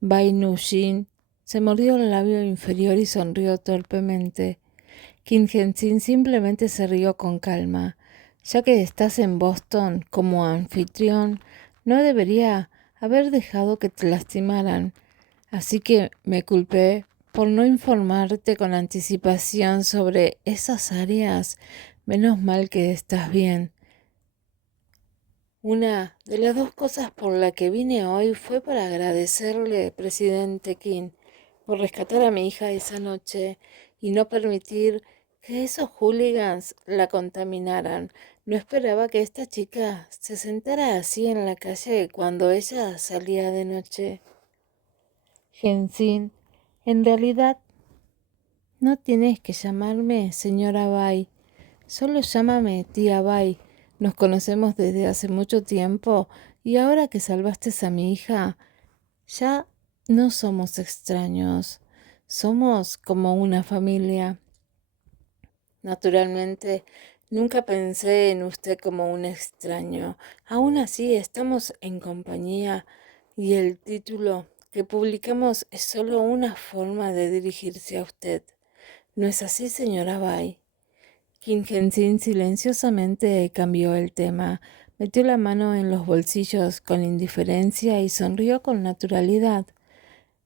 Bai Nujin se mordió el labio inferior y sonrió torpemente. Kim Hensin simplemente se rió con calma. Ya que estás en Boston como anfitrión, no debería haber dejado que te lastimaran. Así que me culpé por no informarte con anticipación sobre esas áreas. Menos mal que estás bien. Una de las dos cosas por la que vine hoy fue para agradecerle, presidente King, por rescatar a mi hija esa noche y no permitir que esos hooligans la contaminaran. No esperaba que esta chica se sentara así en la calle cuando ella salía de noche. Gensin, en realidad no tienes que llamarme señora Bai, solo llámame tía Bai. Nos conocemos desde hace mucho tiempo y ahora que salvaste a mi hija, ya no somos extraños, somos como una familia. Naturalmente, nunca pensé en usted como un extraño. Aún así, estamos en compañía y el título que publicamos es solo una forma de dirigirse a usted. ¿No es así, señora Bai? Kim Hensin silenciosamente cambió el tema, metió la mano en los bolsillos con indiferencia y sonrió con naturalidad.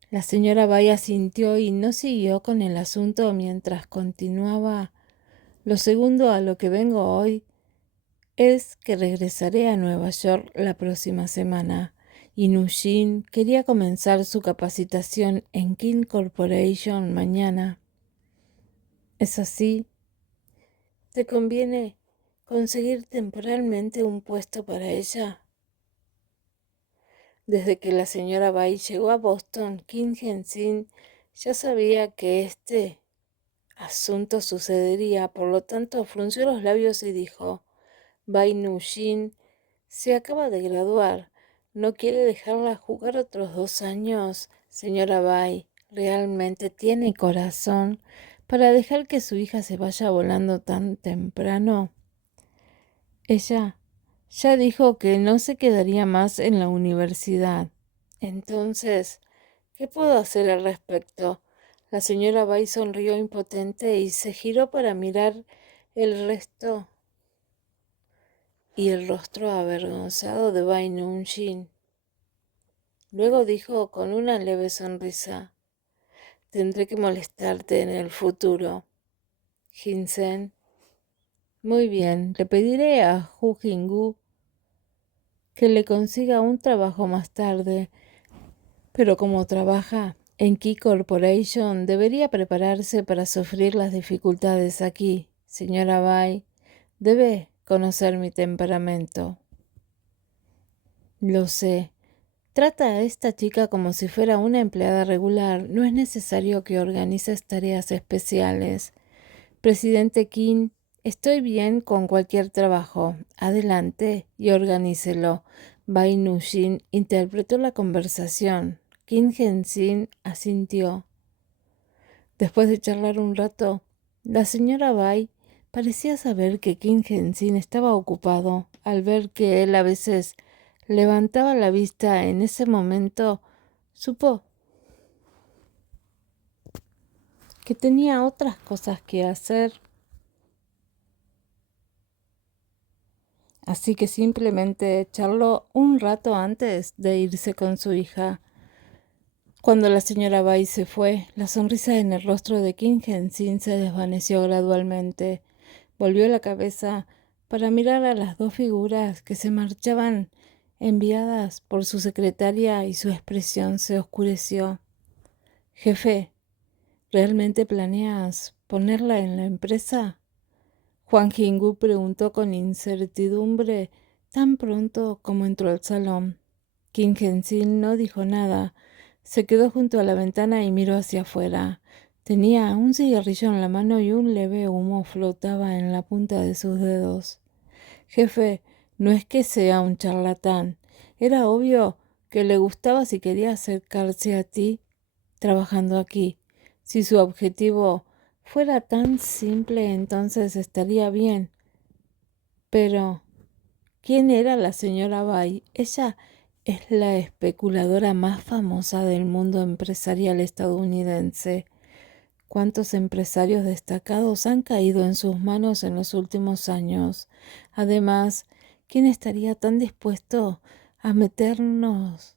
La señora Bai asintió y no siguió con el asunto mientras continuaba. Lo segundo a lo que vengo hoy es que regresaré a Nueva York la próxima semana y Nujin quería comenzar su capacitación en King Corporation mañana. ¿Es así? ¿Te conviene conseguir temporalmente un puesto para ella? Desde que la señora Bai llegó a Boston, Kim Hensin ya sabía que este asunto sucedería, por lo tanto frunció los labios y dijo: Bai Nujin se acaba de graduar. ¿No quiere dejarla jugar otros 2 años? Señora Bai, ¿realmente tiene corazón para dejar que su hija se vaya volando tan temprano? Ella ya dijo que no se quedaría más en la universidad. Entonces, ¿qué puedo hacer al respecto? La señora Bai sonrió impotente y se giró para mirar el resto y el rostro avergonzado de Bai Nunjin. Luego dijo con una leve sonrisa: tendré que molestarte en el futuro. Jinsen. Muy bien, le pediré a Hu Jingu que le consiga un trabajo más tarde, pero como trabaja en Key Corporation, debería prepararse para sufrir las dificultades aquí. Señora Bai, debe conocer mi temperamento. Lo sé. Trata a esta chica como si fuera una empleada regular. No es necesario que organices tareas especiales. Presidente King, estoy bien con cualquier trabajo. Adelante y organícelo. Bai Nujin interpretó la conversación. Kim Hensin asintió. Después de charlar un rato, la señora Bai parecía saber que Kim Hensin estaba ocupado. Al ver que él a veces levantaba la vista en ese momento, supo que tenía otras cosas que hacer. Así que simplemente charló un rato antes de irse con su hija. Cuando la señora Bai se fue, la sonrisa en el rostro de Kim Hensin se desvaneció gradualmente. Volvió la cabeza para mirar a las dos figuras que se marchaban, enviadas por su secretaria, y su expresión se oscureció. Jefe, ¿realmente planeas ponerla en la empresa? Juan Jingu preguntó con incertidumbre tan pronto como entró al salón. Kim Henshin no dijo nada. Se quedó junto a la ventana y miró hacia afuera. Tenía un cigarrillo en la mano y un leve humo flotaba en la punta de sus dedos. Jefe, no es que sea un charlatán. Era obvio que le gustaba si quería acercarse a ti trabajando aquí. Si su objetivo fuera tan simple, entonces estaría bien. Pero, ¿quién era la señora Bai? Ella es la especuladora más famosa del mundo empresarial estadounidense. ¿Cuántos empresarios destacados han caído en sus manos en los últimos años? Además, ¿quién estaría tan dispuesto a meternos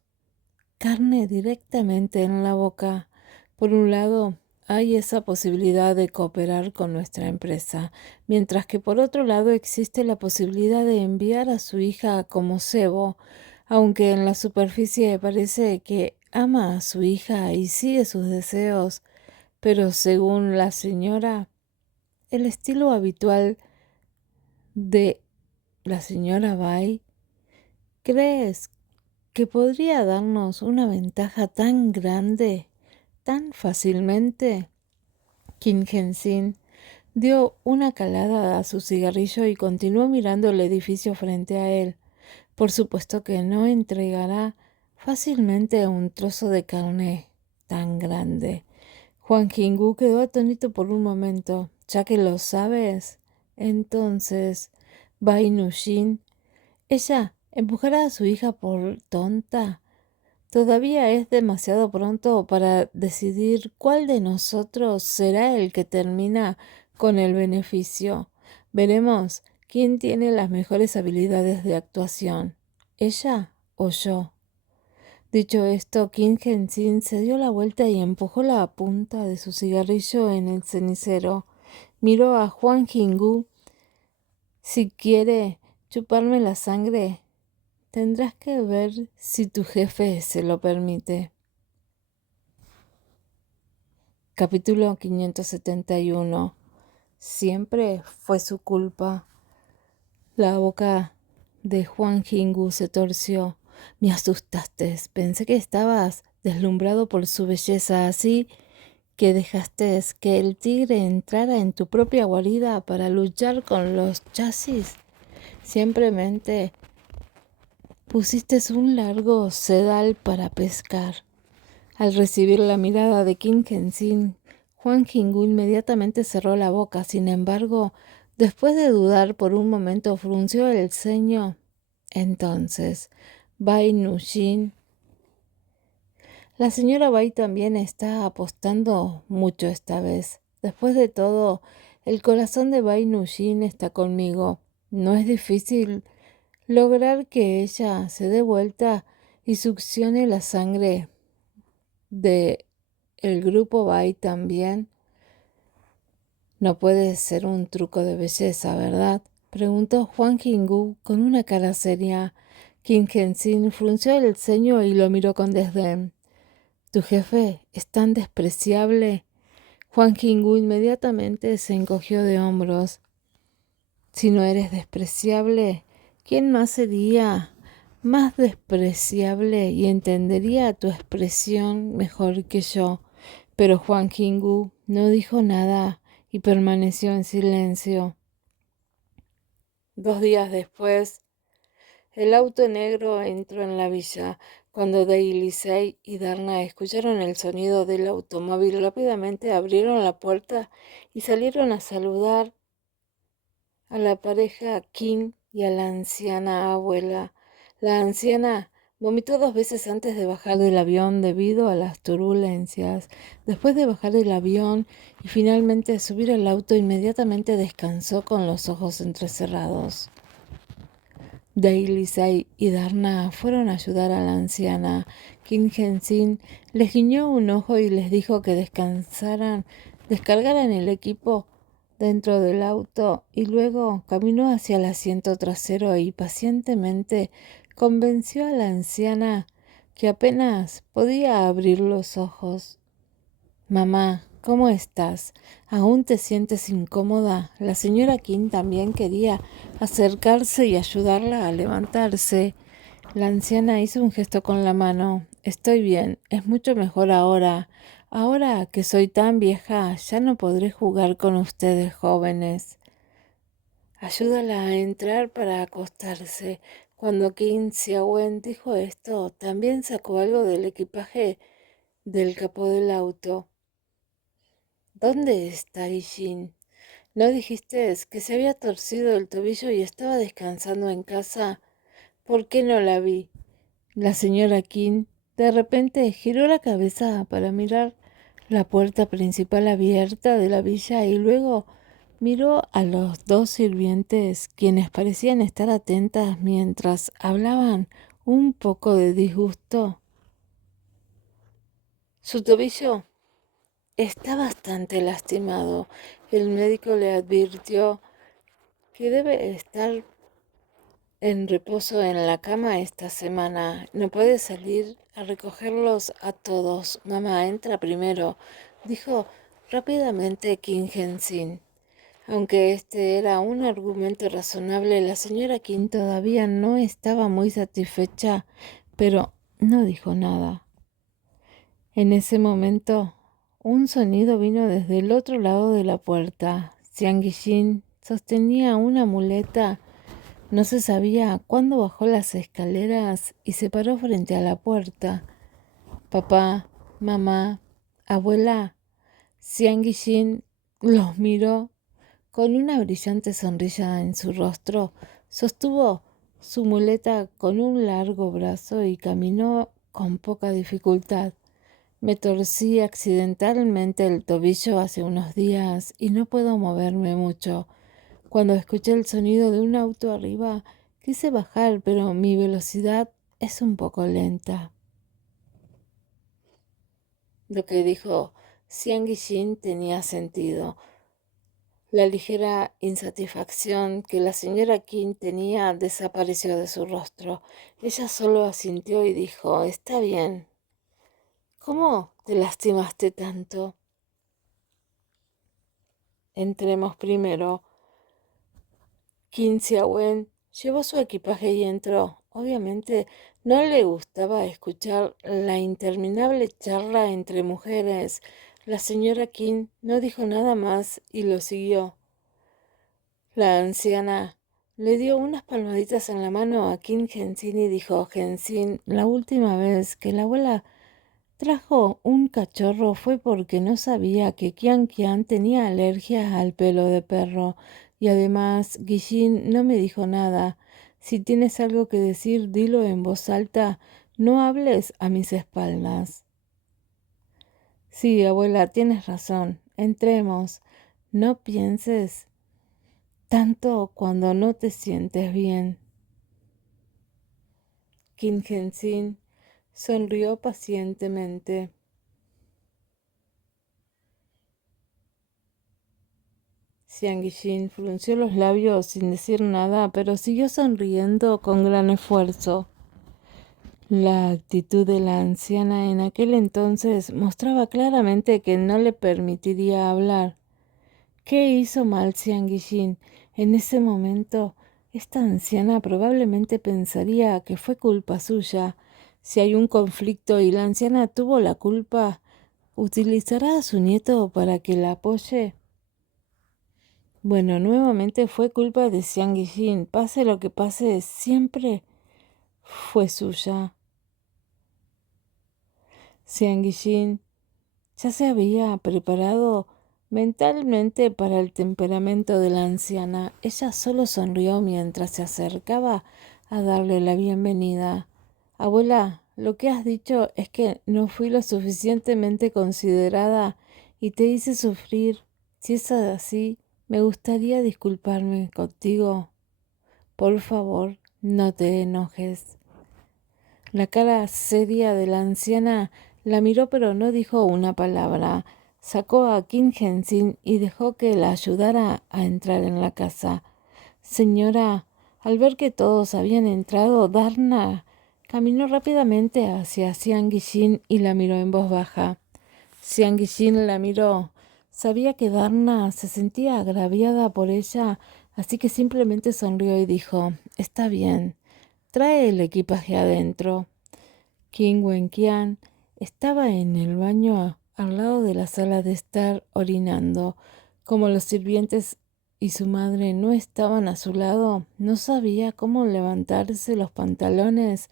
carne directamente en la boca? Por un lado, hay esa posibilidad de cooperar con nuestra empresa, mientras que por otro lado existe la posibilidad de enviar a su hija como cebo, aunque en la superficie parece que ama a su hija y sigue sus deseos, pero según la señora, el estilo habitual de la señora Bai, ¿crees que podría darnos una ventaja tan grande, tan fácilmente? Kim Henshin dio una calada a su cigarrillo y continuó mirando el edificio frente a él. Por supuesto que no entregará fácilmente un trozo de carne tan grande. Juan Jingu quedó atónito por un momento. Ya que lo sabes, entonces, Bai Nushin, ella empujará a su hija por tonta. Todavía es demasiado pronto para decidir cuál de nosotros será el que termina con el beneficio. Veremos quién tiene las mejores habilidades de actuación, ella o yo. Dicho esto, Kim Henshin se dio la vuelta y empujó la punta de su cigarrillo en el cenicero. Miró a Juan Jingu. Si quiere chuparme la sangre, tendrás que ver si tu jefe se lo permite. Capítulo 571. Siempre fue su culpa. La boca de Juan Jingu se torció. Me asustaste. Pensé que estabas deslumbrado por su belleza, así que dejaste que el tigre entrara en tu propia guarida para luchar con los chasis. Simplemente pusiste un largo sedal para pescar. Al recibir la mirada de Kim Henshin, Juan Jingu inmediatamente cerró la boca. Sin embargo, después de dudar por un momento, frunció el ceño. Entonces, Bai Nushin, la señora Bai también está apostando mucho esta vez. Después de todo, el corazón de Bai Nushin está conmigo. No es difícil lograr que ella se dé vuelta y succione la sangre de el grupo Bai también. No puede ser un truco de belleza, ¿verdad? Preguntó Juan Jingu con una cara seria. Kim Henshin frunció el ceño y lo miró con desdén. ¿Tu jefe es tan despreciable? Juan Jingu inmediatamente se encogió de hombros. Si no eres despreciable, ¿quién más sería más despreciable y entendería tu expresión mejor que yo? Pero Juan Jingu no dijo nada y permaneció en silencio. 2 días después, el auto negro entró en la villa. Cuando Dailisei y Darna escucharon el sonido del automóvil, rápidamente abrieron la puerta y salieron a saludar a la pareja Kim y a la anciana abuela. La anciana vomitó 2 veces antes de bajar del avión debido a las turbulencias. Después de bajar del avión y finalmente subir al auto, inmediatamente descansó con los ojos entrecerrados. Dailisei y Darna fueron a ayudar a la anciana. Kim Henshin les guiñó un ojo y les dijo que descargaran el equipo dentro del auto y luego caminó hacia el asiento trasero y pacientemente convenció a la anciana que apenas podía abrir los ojos. Mamá, ¿Cómo estás? ¿Aún te sientes incómoda? La señora King también quería acercarse y ayudarla a levantarse. La anciana hizo un gesto con la mano. Estoy bien, es mucho mejor ahora. Ahora que soy tan vieja, ya no podré jugar con ustedes jóvenes. Ayúdala a entrar para acostarse. Cuando Qin Xiaowen dijo esto, también sacó algo del equipaje del capó del auto. ¿Dónde está Gishin? ¿No dijiste que se había torcido el tobillo y estaba descansando en casa? ¿Por qué no la vi? La señora Qin de repente giró la cabeza para mirar la puerta principal abierta de la villa y luego miró a los dos sirvientes, quienes parecían estar atentas mientras hablaban un poco de disgusto. Su tobillo está bastante lastimado. El médico le advirtió que debe estar en reposo en la cama esta semana. No puede salir a recogerlos a todos. Mamá, entra primero, dijo rápidamente Kim Hensin. Aunque este era un argumento razonable, la señora Kim todavía no estaba muy satisfecha, pero no dijo nada. En ese momento, un sonido vino desde el otro lado de la puerta. Xiang Yixin sostenía una muleta. No se sabía cuándo bajó las escaleras y se paró frente a la puerta. Papá, mamá, abuela. Xiang Yixin los miró con una brillante sonrisa en su rostro. Sostuvo su muleta con un largo brazo y caminó con poca dificultad. Me torcí accidentalmente el tobillo hace unos días y no puedo moverme mucho. Cuando escuché el sonido de un auto arriba, quise bajar, pero mi velocidad es un poco lenta. Lo que dijo Xiang Yixin tenía sentido. La ligera insatisfacción que la señora Qin tenía desapareció de su rostro. Ella solo asintió y dijo, está bien. ¿Cómo te lastimaste tanto? Entremos primero. Qin Xiaowen llevó su equipaje y entró. Obviamente no le gustaba escuchar la interminable charla entre mujeres. La señora Qin no dijo nada más y lo siguió. La anciana le dio unas palmaditas en la mano a Qin Hensin y dijo, Hensin, la última vez que la abuela trajo un cachorro fue porque no sabía que Qian Qian tenía alergia al pelo de perro. Y además, Guillín no me dijo nada. Si tienes algo que decir, dilo en voz alta. No hables a mis espaldas. Sí, abuela, tienes razón. Entremos. No pienses tanto cuando no te sientes bien. Qin Hensin sonrió pacientemente. Xiang Yixin frunció los labios sin decir nada, pero siguió sonriendo con gran esfuerzo. La actitud de la anciana en aquel entonces mostraba claramente que no le permitiría hablar. ¿Qué hizo mal Xiang Yixin? En ese momento, esta anciana probablemente pensaría que fue culpa suya. Si hay un conflicto y la anciana tuvo la culpa, ¿utilizará a su nieto para que la apoye? Bueno, nuevamente fue culpa de Xiang Yixin. Pase lo que pase, siempre fue suya. Xiang Yixin ya se había preparado mentalmente para el temperamento de la anciana. Ella solo sonrió mientras se acercaba a darle la bienvenida. Abuela, lo que has dicho es que no fui lo suficientemente considerada y te hice sufrir. Si es así, me gustaría disculparme contigo. Por favor, no te enojes. La cara seria de la anciana la miró pero no dijo una palabra. Sacó a Qin Hensin y dejó que la ayudara a entrar en la casa. Señora, al ver que todos habían entrado, Darna caminó rápidamente hacia Xiang Yixin y la miró en voz baja. Xiang Yixin la miró Sabía que Darna se sentía agraviada por ella, así que simplemente sonrió y dijo, «Está bien, trae el equipaje adentro». King Wenqian estaba en el baño al lado de la sala de estar orinando. Como los sirvientes y su madre no estaban a su lado, no sabía cómo levantarse los pantalones,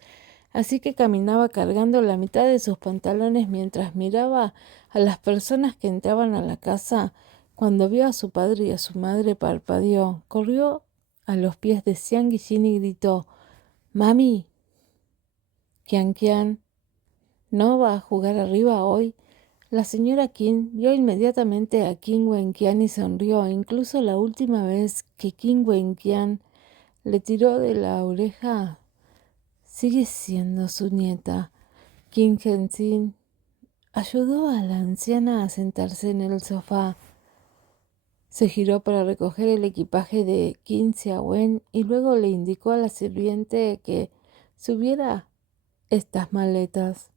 así que caminaba cargando la mitad de sus pantalones mientras miraba a las personas que entraban a la casa. Cuando vio a su padre y a su madre, parpadeó, corrió a los pies de Xiang Yixin y gritó, «¡Mami! Qian, ¿no va a jugar arriba hoy?» La señora Qin vio inmediatamente a Qin Wenqian y sonrió. Incluso la última vez que Qin Wenqian le tiró de la oreja, sigue siendo su nieta. Qin Henzin ayudó a la anciana a sentarse en el sofá. Se giró para recoger el equipaje de Qin Xiaowen y luego le indicó a la sirviente que subiera estas maletas.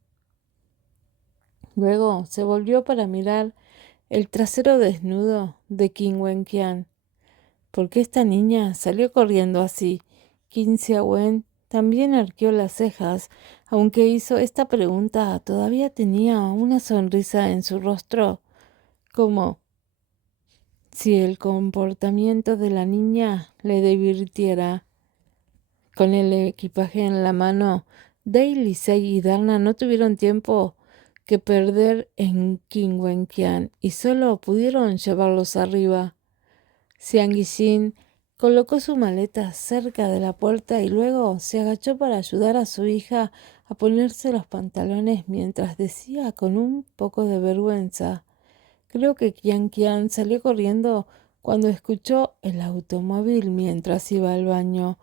Luego se volvió para mirar el trasero desnudo de Qin Wenqian. ¿Por qué esta niña salió corriendo así? Qin Xiaowen también arqueó las cejas. Aunque hizo esta pregunta, todavía tenía una sonrisa en su rostro, como si el comportamiento de la niña le divirtiera. Con el equipaje en la mano, Dei, Lisei y Darna no tuvieron tiempo que perder en Qin Wenqian y solo pudieron llevarlos arriba. Xiang Yixin colocó su maleta cerca de la puerta y luego se agachó para ayudar a su hija a ponerse los pantalones mientras decía con un poco de vergüenza, «Creo que Qian salió corriendo cuando escuchó el automóvil mientras iba al baño».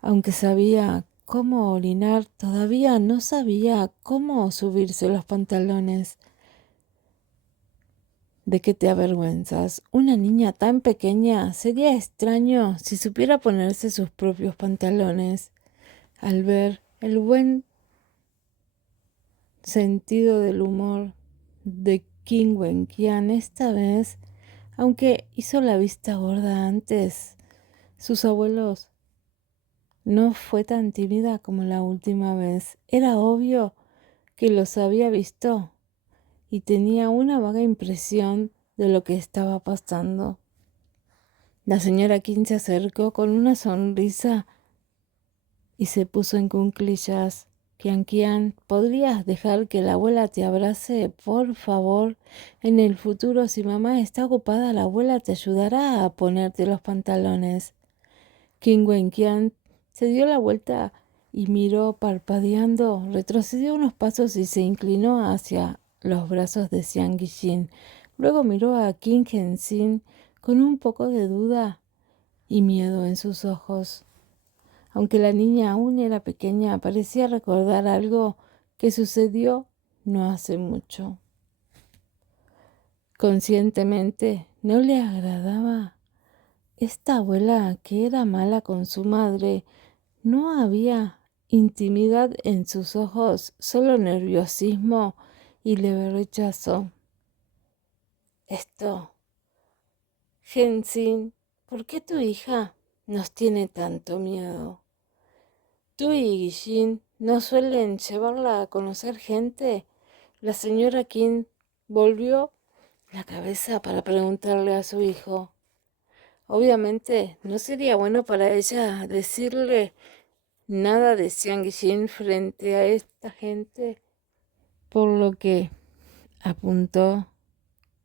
Aunque sabía cómo orinar, todavía no sabía cómo subirse los pantalones. ¿De qué te avergüenzas? Una niña tan pequeña sería extraño si supiera ponerse sus propios pantalones. Al ver el buen sentido del humor de Qin Wenqian esta vez, aunque hizo la vista gorda antes, sus abuelos, no fue tan tímida como la última vez. Era obvio que los había visto y tenía una vaga impresión de lo que estaba pasando. La señora Qin se acercó con una sonrisa y se puso en cuclillas. «Qian, ¿podrías dejar que la abuela te abrace? Por favor. En el futuro, si mamá está ocupada, la abuela te ayudará a ponerte los pantalones». Qin Wenqian se dio la vuelta y miró parpadeando, retrocedió unos pasos y se inclinó hacia los brazos de Xiang Yixin. Luego miró a Qin Henzin con un poco de duda y miedo en sus ojos. Aunque la niña aún era pequeña, parecía recordar algo que sucedió no hace mucho. Conscientemente no le agradaba esta abuela que era mala con su madre. No había intimidad en sus ojos, solo nerviosismo y leve rechazo. Esto, Henzin, ¿por qué tu hija nos tiene tanto miedo? ¿Tú y Guillín no suelen llevarla a conocer gente? La señora Qin volvió la cabeza para preguntarle a su hijo. Obviamente no sería bueno para ella decirle nada de Xiang Yixin frente a esta gente, por lo que apuntó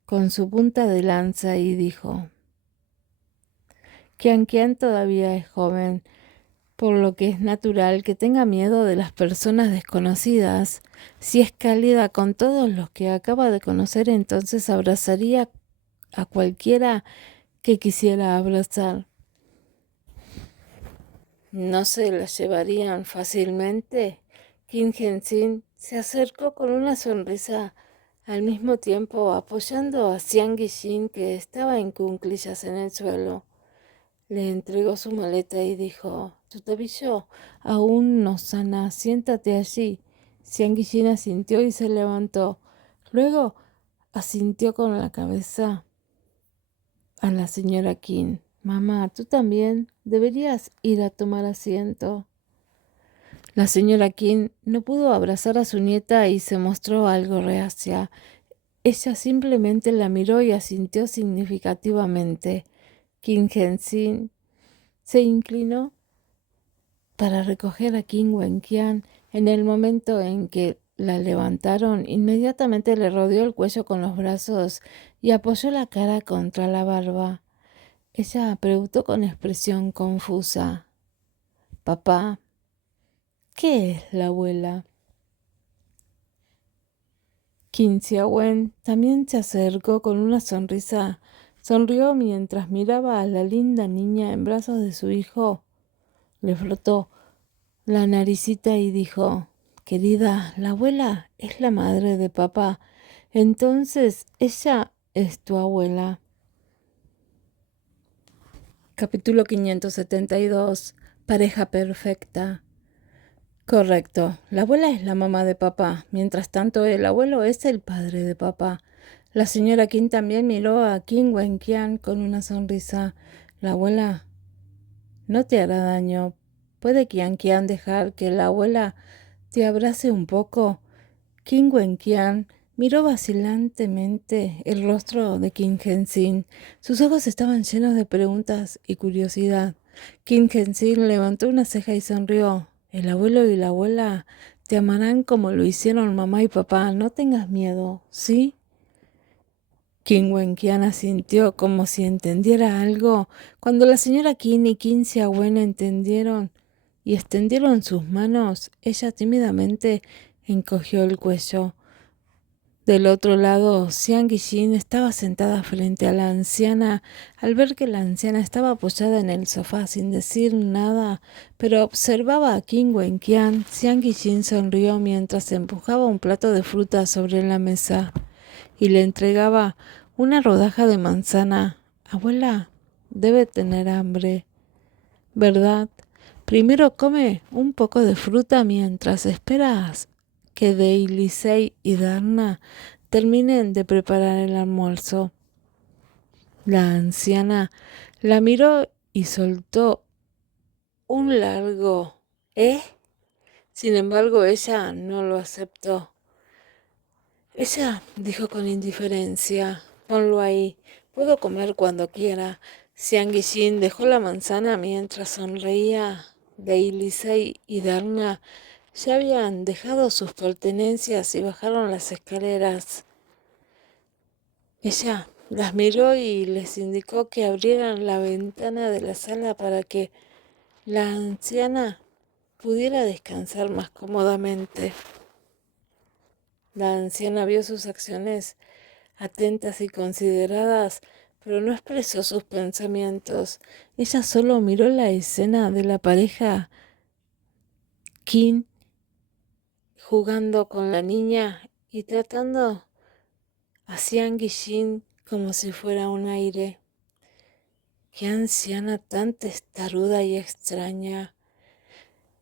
con su punta de lanza y dijo, Qian todavía es joven, por lo que es natural que tenga miedo de las personas desconocidas. Si es cálida con todos los que acaba de conocer, entonces abrazaría a cualquiera que quisiera abrazar. ¿No se la llevarían fácilmente? Qin Henzin se acercó con una sonrisa, al mismo tiempo apoyando a Xiang Yixin, que estaba en cuclillas en el suelo. Le entregó su maleta y dijo, «Tu tobillo aún no sana, siéntate allí». Xiang Yixin asintió y se levantó. Luego asintió con la cabeza a la señora King. Mamá, tú también deberías ir a tomar asiento. La señora King no pudo abrazar a su nieta y se mostró algo reacia. Ella simplemente la miró y asintió significativamente. Kim Henshin se inclinó para recoger a Kim Wenqian. En el momento en que la levantaron, inmediatamente le rodeó el cuello con los brazos y apoyó la cara contra la barba. Ella preguntó con expresión confusa: «Papá, ¿qué es la abuela?» Qin Xiaowen también se acercó con una sonrisa. Sonrió mientras miraba a la linda niña en brazos de su hijo. Le frotó la naricita y dijo: «Querida, la abuela es la madre de papá. Entonces ella es tu abuela». Capítulo 572. Pareja perfecta. Correcto, la abuela es la mamá de papá, mientras tanto el abuelo es el padre de papá. La señora Qin también miró a Qin Wenqian con una sonrisa. La abuela no te hará daño. ¿Puede Qian Qian dejar que la abuela te abrace un poco? Qin Wenqian miró vacilantemente el rostro de Qin Henshin. Sus ojos estaban llenos de preguntas y curiosidad. Qin Henshin levantó una ceja y sonrió. El abuelo y la abuela te amarán como lo hicieron mamá y papá. No tengas miedo, ¿sí? Qin Wenqian asintió como si entendiera algo. Cuando la señora Qin y Qin Xiaowen entendieron y extendieron sus manos, ella tímidamente encogió el cuello. Del otro lado, Xiang Guilin estaba sentada frente a la anciana. Al ver que la anciana estaba apoyada en el sofá sin decir nada, pero observaba a Qin Wenqian, Xiang Guilin sonrió mientras empujaba un plato de fruta sobre la mesa y le entregaba una rodaja de manzana. Abuela, debe tener hambre, ¿verdad? Primero come un poco de fruta mientras esperas que Deilisei y Darna terminen de preparar el almuerzo. La anciana la miró y soltó un largo «¿Eh?». Sin embargo, ella no lo aceptó. Ella dijo con indiferencia: «Ponlo ahí, puedo comer cuando quiera». Xiang Guilin dejó la manzana mientras sonreía. Deilisei y Darna ya habían dejado sus pertenencias y bajaron las escaleras. Ella las miró y les indicó que abrieran la ventana de la sala para que la anciana pudiera descansar más cómodamente. La anciana vio sus acciones atentas y consideradas, pero no expresó sus pensamientos. Ella solo miró la escena de la pareja Qin jugando con la niña y tratando a Xiang Guilin como si fuera un aire. Qué anciana tan testaruda y extraña.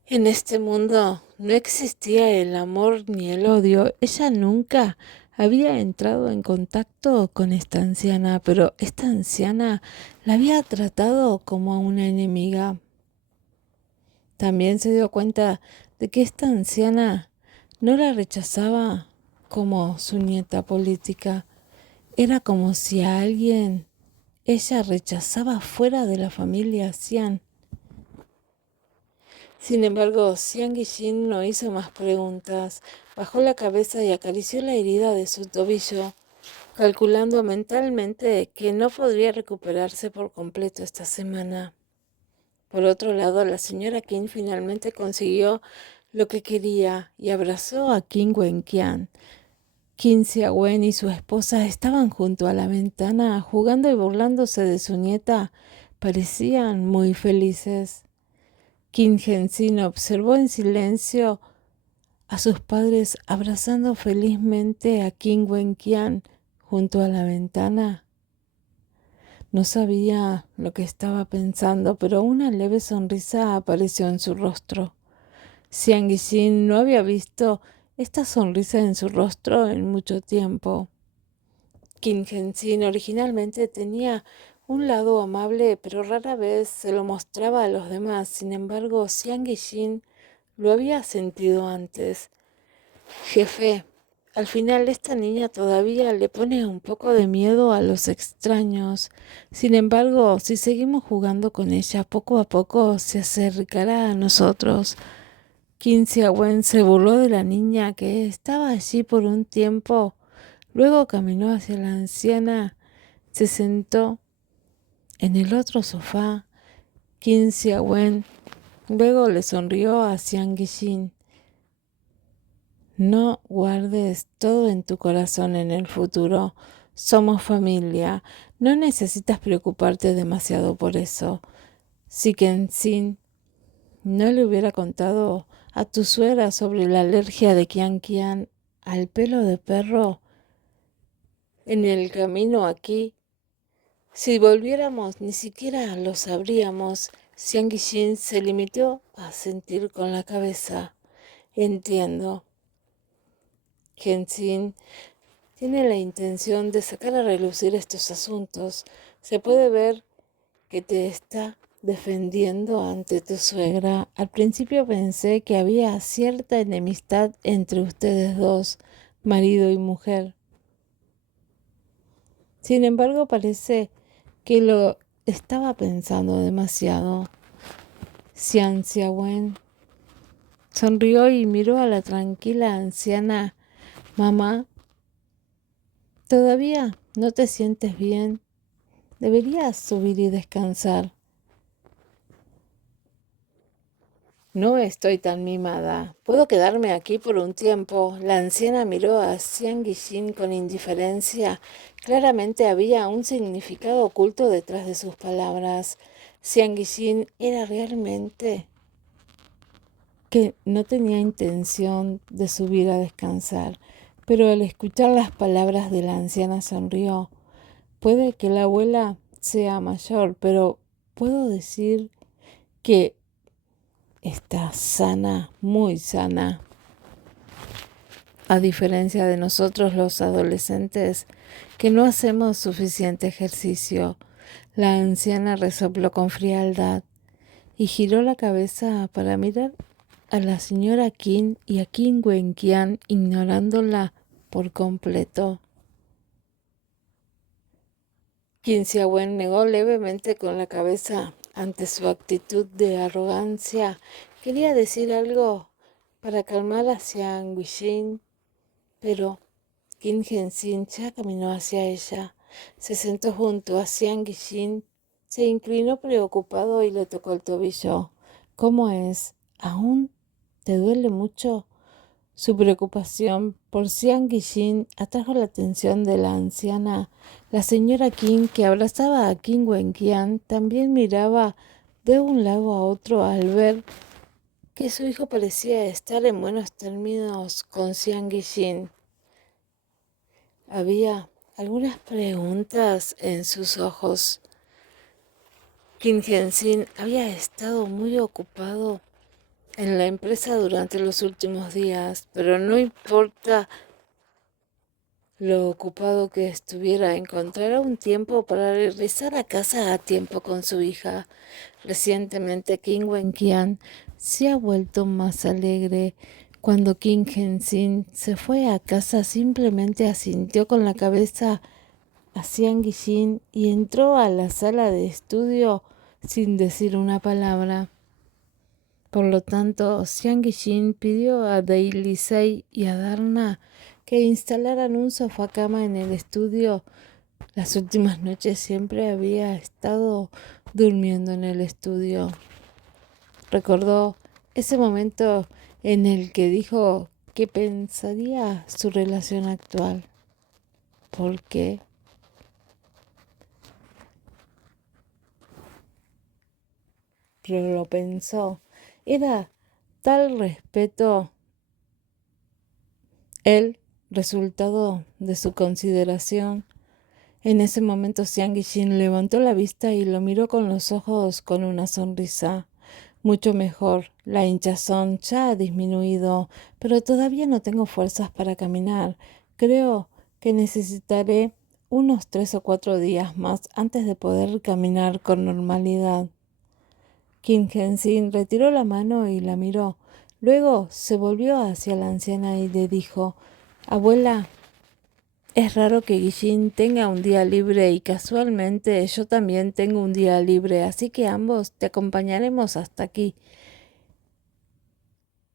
En este mundo no existía el amor ni el odio. Ella nunca había entrado en contacto con esta anciana, pero esta anciana la había tratado como a una enemiga. También se dio cuenta de que esta anciana no la rechazaba como su nieta política. Era como si a alguien ella rechazaba fuera de la familia Xian. Sin embargo, Xiang Guilin no hizo más preguntas. Bajó la cabeza y acarició la herida de su tobillo, calculando mentalmente que no podría recuperarse por completo esta semana. Por otro lado, la señora Qin finalmente consiguió lo que quería y abrazó a Qin Wenqian. Qin Xiaowen y su esposa estaban junto a la ventana, jugando y burlándose de su nieta. Parecían muy felices. Qin Henshin observó en silencio a sus padres abrazando felizmente a Qin Wenqian junto a la ventana. No sabía lo que estaba pensando, pero una leve sonrisa apareció en su rostro. Xiang Guilin no había visto esta sonrisa en su rostro en mucho tiempo. Kim Henshin originalmente tenía un lado amable, pero rara vez se lo mostraba a los demás. Sin embargo, Xiang Yixin lo había sentido antes. Jefe, al final esta niña todavía le pone un poco de miedo a los extraños. Sin embargo, si seguimos jugando con ella, poco a poco se acercará a nosotros. Qin Xiaowen se burló de la niña que estaba allí por un tiempo. Luego caminó hacia la anciana, se sentó en el otro sofá. Qin Xiaowen luego le sonrió a Xiang Yixin. No guardes todo en tu corazón en el futuro. Somos familia. No necesitas preocuparte demasiado por eso. Si Kenshin no le hubiera contado a tu suegra sobre la alergia de Qian Qian al pelo de perro en el camino aquí, si volviéramos ni siquiera lo sabríamos. Xiang Yixin se limitó a sentir con la cabeza. Entiendo. Kenshin tiene la intención de sacar a relucir estos asuntos. Se puede ver que te está defendiendo ante tu suegra. Al principio pensé que había cierta enemistad entre ustedes dos, marido y mujer. Sin embargo, parece que lo estaba pensando demasiado. Xian Xiaowen sonrió y miró a la tranquila anciana. Mamá, ¿todavía no te sientes bien? Deberías subir y descansar. No estoy tan mimada. Puedo quedarme aquí por un tiempo. La anciana miró a Xiang Yixin con indiferencia. Claramente había un significado oculto detrás de sus palabras. Xiang Yixin era realmente que no tenía intención de subir a descansar, pero al escuchar las palabras de la anciana sonrió. Puede que la abuela sea mayor, pero puedo decir que está sana, muy sana. A diferencia de nosotros los adolescentes, que no hacemos suficiente ejercicio. La anciana resopló con frialdad y giró la cabeza para mirar a la señora Qin y a Qin Wenqian, ignorándola por completo. Qin Xiaowen negó levemente con la cabeza ante su actitud de arrogancia. Quería decir algo para calmar a Xiang Yixin, pero Qin Henshin ya caminó hacia ella. Se sentó junto a Xiang Yixin, se inclinó preocupado y le tocó el tobillo. ¿Cómo es? ¿Aún te duele mucho? Su preocupación por Xiang Yixin atrajo la atención de la anciana. La señora Qin, que abrazaba a Qin Wenqian, también miraba de un lado a otro al ver que su hijo parecía estar en buenos términos con Xiang Yixin. Había algunas preguntas en sus ojos. Qin Henshin había estado muy ocupado en la empresa durante los últimos días, pero no importa lo ocupado que estuviera, encontrará un tiempo para regresar a casa a tiempo con su hija. Recientemente Qin Wenqian se ha vuelto más alegre. Cuando Qin Henshin se fue a casa, simplemente asintió con la cabeza a Xiang Yixin y entró a la sala de estudio sin decir una palabra. Por lo tanto, Xiang Yixin pidió a Dai Lisei y a Darna que instalaran un sofá cama en el estudio. Las últimas noches siempre había estado durmiendo en el estudio. Recordó ese momento en el que dijo que pensaría su relación actual. ¿Por qué? Pero lo pensó. Era tal respeto el resultado de su consideración. En ese momento Xiang Yixin levantó la vista y lo miró con los ojos con una sonrisa. Mucho mejor, la hinchazón ya ha disminuido, pero todavía no tengo fuerzas para caminar. Creo que necesitaré unos 3 o 4 días más antes de poder caminar con normalidad. Kim Henshin retiró la mano y la miró. Luego se volvió hacia la anciana y le dijo: «Abuela, es raro que Guillín tenga un día libre y casualmente yo también tengo un día libre, así que ambos te acompañaremos hasta aquí».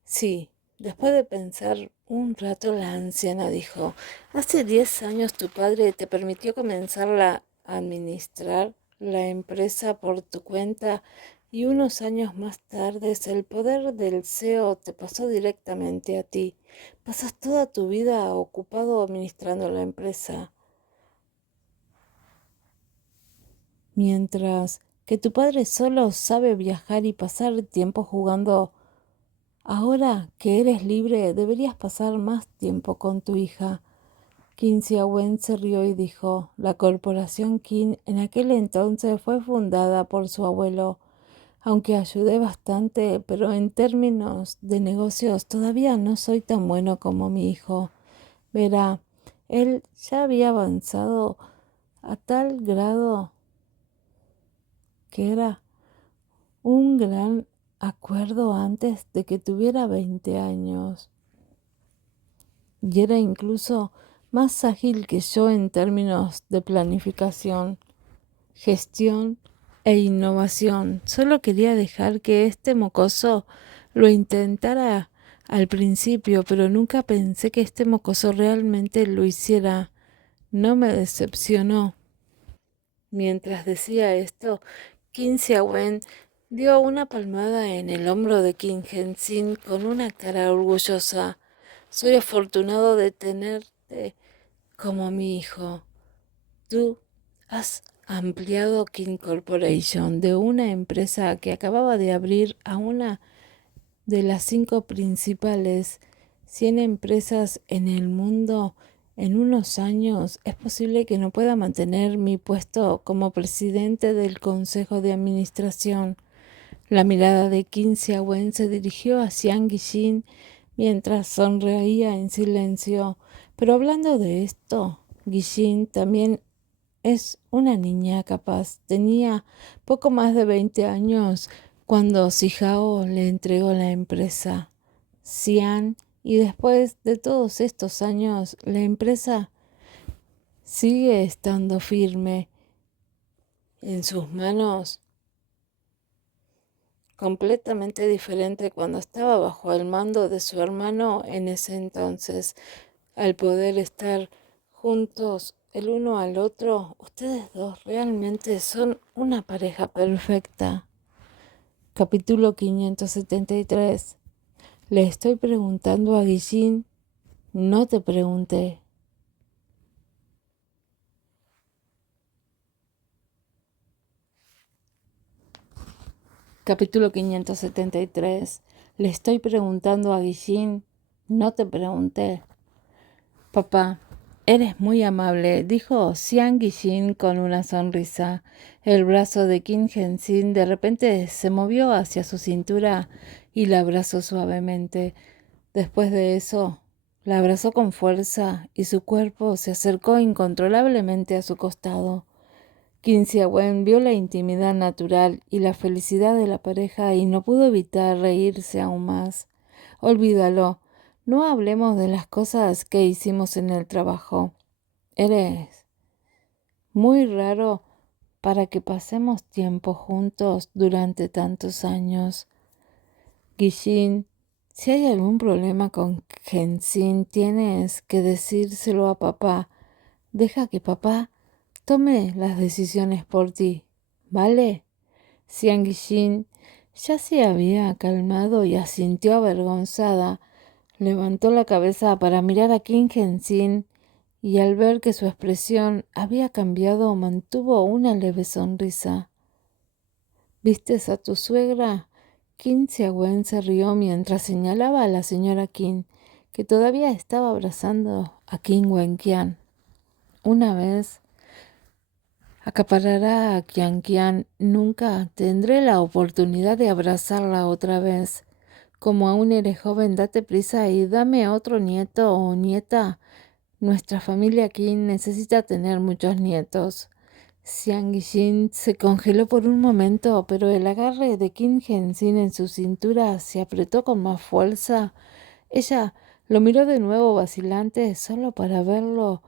Sí, después de pensar un rato, la anciana dijo: «Hace 10 años tu padre te permitió comenzar a administrar la empresa por tu cuenta y unos años más tarde el poder del CEO te pasó directamente a ti. Pasas toda tu vida ocupado administrando la empresa, mientras que tu padre solo sabe viajar y pasar tiempo jugando. Ahora que eres libre, deberías pasar más tiempo con tu hija». Qin Xiaowen se rió y dijo: «La corporación Qin en aquel entonces fue fundada por su abuelo. Aunque ayudé bastante, pero en términos de negocios todavía no soy tan bueno como mi hijo. Verá, él ya había avanzado a tal grado que era un gran acuerdo antes de que tuviera 20 años. Y era incluso más ágil que yo en términos de planificación, gestión e innovación. Solo quería dejar que este mocoso lo intentara al principio, pero nunca pensé que este mocoso realmente lo hiciera. No me decepcionó». Mientras decía esto, Qin Xiaowen dio una palmada en el hombro de Qin Henshin con una cara orgullosa. «Soy afortunado de tenerte como mi hijo. Tú has ampliado King Corporation de una empresa que acababa de abrir a una de las 5 principales 100 empresas en el mundo en unos años. Es posible que no pueda mantener mi puesto como presidente del Consejo de Administración». La mirada de Qin Xiaowen se dirigió a Xiang Guillin mientras sonreía en silencio. «Pero hablando de esto, Guillin también es una niña capaz. Tenía poco más de 20 años cuando Sijao le entregó la empresa. Xian, y después de todos estos años, la empresa sigue estando firme en sus manos, completamente diferente cuando estaba bajo el mando de su hermano en ese entonces. Al poder estar juntos el uno al otro, ustedes dos realmente son una pareja perfecta». Capítulo 573. Le estoy preguntando a Guillín, no te pregunté. Capítulo 573. Le estoy preguntando a Guillín, no te pregunté. «Papá, eres muy amable», dijo Xiang Guillin con una sonrisa. El brazo de Qin Henshin de repente se movió hacia su cintura y la abrazó suavemente. Después de eso, la abrazó con fuerza y su cuerpo se acercó incontrolablemente a su costado. Qin Xiaowen vio la intimidad natural y la felicidad de la pareja y no pudo evitar reírse aún más. «Olvídalo. No hablemos de las cosas que hicimos en el trabajo. Eres muy raro para que pasemos tiempo juntos durante tantos años. Guillin, si hay algún problema con Henshin, tienes que decírselo a papá. Deja que papá tome las decisiones por ti, ¿vale?» Xiang Guillin ya se había calmado y asintió avergonzada. Levantó la cabeza para mirar a Qin Henshin y al ver que su expresión había cambiado, mantuvo una leve sonrisa. «¿Vistes a tu suegra?». Qin Xiaowen se rió mientras señalaba a la señora Qin, que todavía estaba abrazando a Qin Wenqian. «Una vez acaparará a Qian. Nunca tendré la oportunidad de abrazarla otra vez. Como aún eres joven, date prisa y dame otro nieto o nieta. Nuestra familia aquí necesita tener muchos nietos. Xiang Yixin se congeló por un momento, pero el agarre de Qin Henzin en su cintura se apretó con más fuerza. Ella lo miró de nuevo vacilante, solo para verlo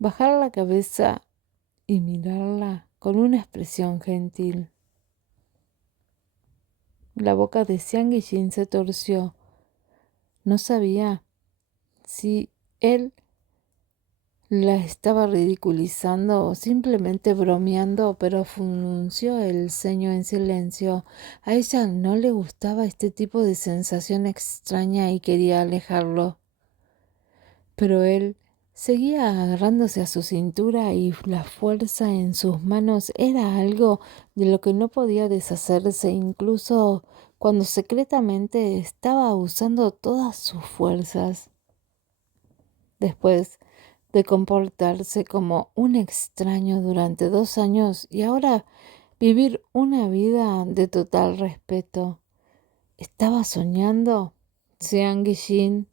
bajar la cabeza y mirarla con una expresión gentil. La boca de Xiang Yixin se torció. No sabía si él la estaba ridiculizando o simplemente bromeando, pero frunció el ceño en silencio. A ella no le gustaba este tipo de sensación extraña y quería alejarlo. Pero él seguía agarrándose a su cintura y la fuerza en sus manos era algo de lo que no podía deshacerse, incluso cuando secretamente estaba usando todas sus fuerzas. Después de comportarse como un extraño durante 2 años y ahora vivir una vida de total respeto. ¿Estaba soñando? Xiang Yixin.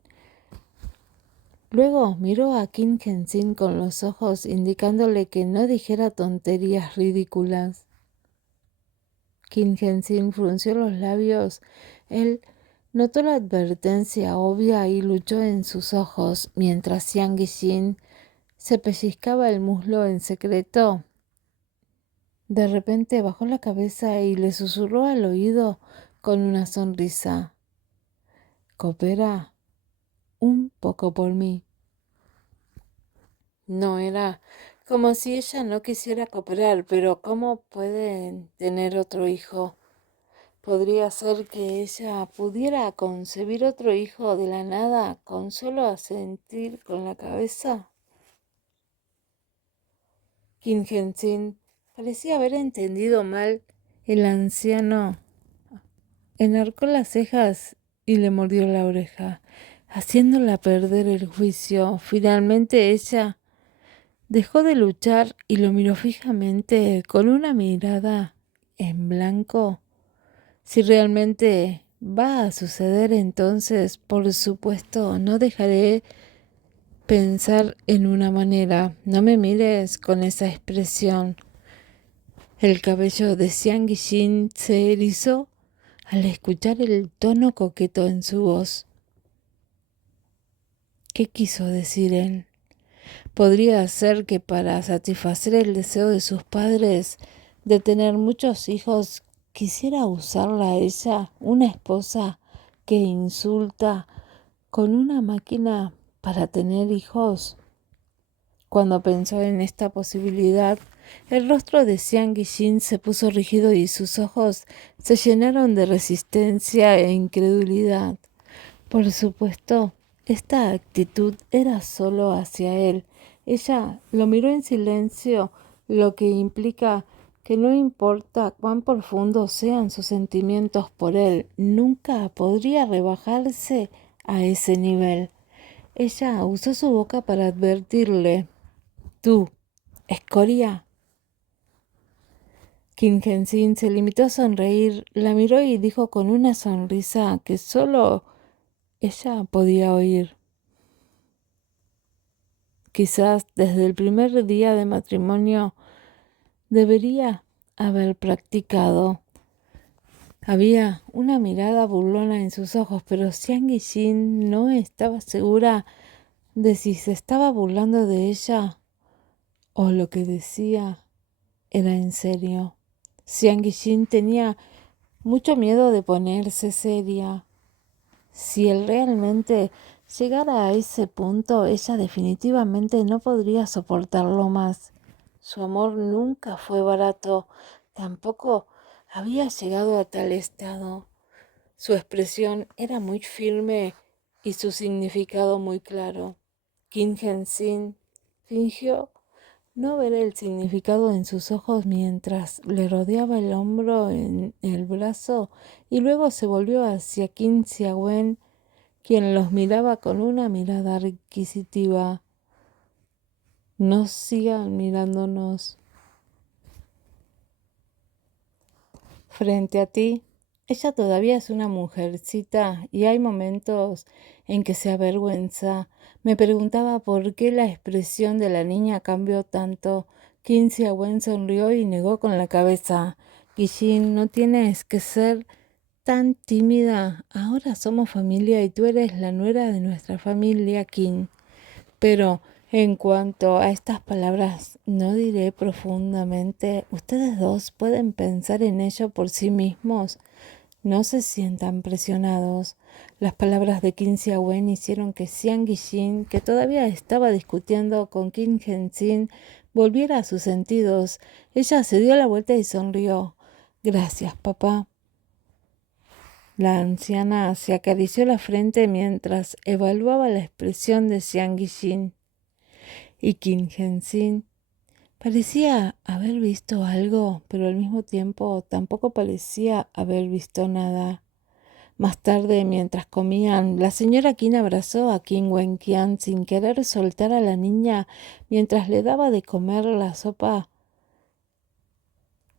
Luego miró a Qin Henzin con los ojos, indicándole que no dijera tonterías ridículas. Qin Henzin frunció los labios. Él notó la advertencia obvia y luchó en sus ojos, mientras Xiang Yixin se pellizcaba el muslo en secreto. De repente bajó la cabeza y le susurró al oído con una sonrisa: «Coopera un poco por mí». No era como si ella no quisiera cooperar, pero ¿cómo pueden tener otro hijo? ¿Podría ser que ella pudiera concebir otro hijo de la nada con solo asentir con la cabeza? Qin Henzin parecía haber entendido mal. El anciano enarcó las cejas y le mordió la oreja, haciéndola perder el juicio. Finalmente ella dejó de luchar y lo miró fijamente con una mirada en blanco. Si realmente va a suceder, entonces, por supuesto, no dejaré pensar en una manera. No me mires con esa expresión. El cabello de Xiang Yixin se erizó al escuchar el tono coqueto en su voz. ¿Qué quiso decir él? Podría ser que para satisfacer el deseo de sus padres de tener muchos hijos, quisiera usarla a ella, una esposa que insulta, con una máquina para tener hijos. Cuando pensó en esta posibilidad, el rostro de Xiang Yixin se puso rígido y sus ojos se llenaron de resistencia e incredulidad. Por supuesto, esta actitud era solo hacia él. Ella lo miró en silencio, lo que implica que no importa cuán profundos sean sus sentimientos por él, nunca podría rebajarse a ese nivel. Ella usó su boca para advertirle: «Tú, escoria». Qin Henzin se limitó a sonreír, la miró y dijo con una sonrisa que solo ella podía oír: «Quizás desde el primer día de matrimonio debería haber practicado». Había una mirada burlona en sus ojos, pero Xiang Yixin no estaba segura de si se estaba burlando de ella o lo que decía era en serio. Xiang Yixin tenía mucho miedo de ponerse seria. Si él realmente llegara a ese punto, ella definitivamente no podría soportarlo más. Su amor nunca fue barato, tampoco había llegado a tal estado. Su expresión era muy firme y su significado muy claro. Qin Henzin fingió no ver el significado en sus ojos mientras le rodeaba el hombro en el brazo y luego se volvió hacia Qin Xiaowen, quien los miraba con una mirada requisitiva. «No sigan mirándonos. Frente a ti, ella todavía es una mujercita y hay momentos en que se avergüenza, Me preguntaba por qué la expresión de la niña cambió tanto. Qin Xiaowen sonrió y negó con la cabeza. Guillín, no tienes que ser tan tímida. Ahora somos familia y tú eres la nuera de nuestra familia, Qin. Pero en cuanto a estas palabras, no diré profundamente. Ustedes dos pueden pensar en ello por sí mismos. No se sientan presionados. Las palabras de Qin Xiaowen hicieron que Xiang Guixin, que todavía estaba discutiendo con Qin Henzin, volviera a sus sentidos. Ella se dio la vuelta y sonrió. Gracias, papá. La anciana se acarició la frente mientras evaluaba la expresión de Xiang Guixin. Y Qin Henzin parecía haber visto algo, pero al mismo tiempo tampoco parecía haber visto nada. Más tarde, mientras comían, la señora Qin abrazó a Qin Wenqian sin querer soltar a la niña mientras le daba de comer la sopa.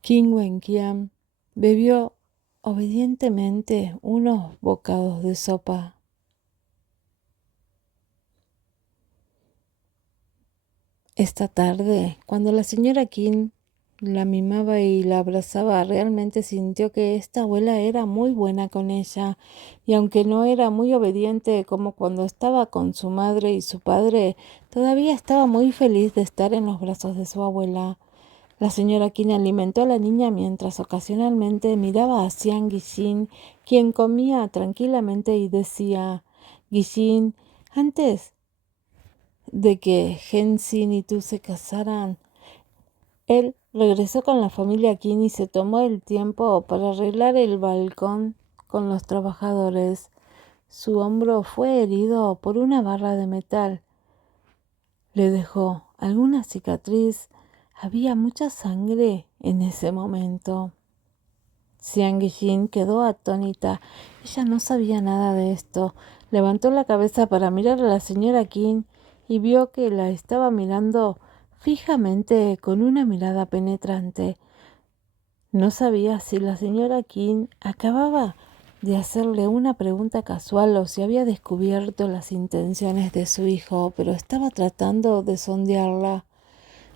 Qin Wenqian bebió obedientemente unos bocados de sopa. Esta tarde, cuando la señora Qin la mimaba y la abrazaba, realmente sintió que esta abuela era muy buena con ella, y aunque no era muy obediente como cuando estaba con su madre y su padre, todavía estaba muy feliz de estar en los brazos de su abuela. La señora Qin alimentó a la niña mientras ocasionalmente miraba a Xiang Guixin, quien comía tranquilamente y decía: Guixin, antes de que Henzin y tú se casaran, él regresó con la familia Qin y se tomó el tiempo para arreglar el balcón con los trabajadores. Su hombro fue herido por una barra de metal. Le dejó alguna cicatriz. Había mucha sangre en ese momento. Xiang Guixin quedó atónita. Ella no sabía nada de esto. Levantó la cabeza para mirar a la señora Qin y vio que la estaba mirando fijamente con una mirada penetrante. No sabía si la señora Qin acababa de hacerle una pregunta casual o si había descubierto las intenciones de su hijo, pero estaba tratando de sondearla.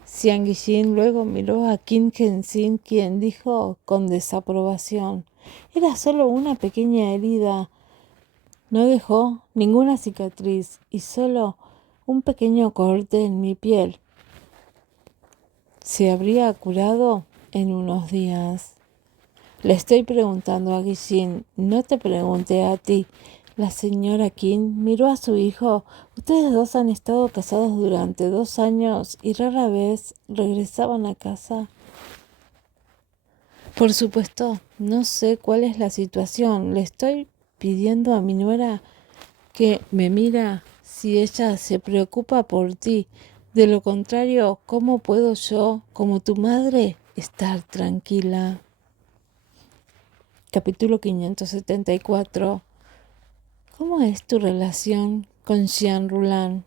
Xiang Guixin luego miró a Qin Henzin, quien dijo con desaprobación: Era solo una pequeña herida. No dejó ninguna cicatriz y solo un pequeño corte en mi piel. Se habría curado en unos días. Le estoy preguntando a Guixin, no te pregunté a ti. La señora Qin miró a su hijo. Ustedes dos han estado casados durante 2 años y rara vez regresaban a casa. Por supuesto, no sé cuál es la situación. Le estoy pidiendo a mi nuera que me mira si ella se preocupa por ti. De lo contrario, ¿cómo puedo yo, como tu madre, estar tranquila? Capítulo 574. ¿Cómo es tu relación con Xian Rulan?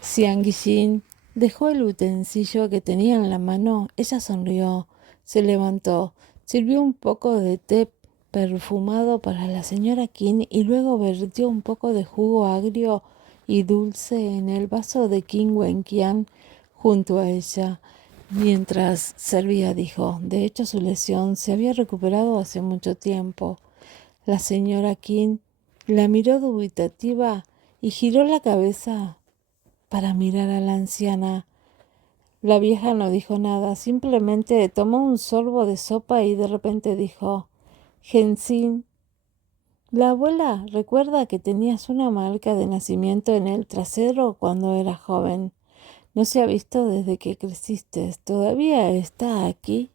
Xiang Guixin dejó el utensilio que tenía en la mano. Ella sonrió, se levantó, sirvió un poco de té perfumado para la señora Qin y luego vertió un poco de jugo agrio y dulce en el vaso de Qin Wenqian junto a ella. Mientras servía, dijo: de hecho, su lesión se había recuperado hace mucho tiempo. La señora Qin la miró dubitativa y giró la cabeza para mirar a la anciana. La vieja no dijo nada, simplemente tomó un sorbo de sopa y de repente dijo: Henzin, la abuela recuerda que tenías una marca de nacimiento en el trasero cuando eras joven. No se ha visto desde que creciste. ¿Todavía está aquí?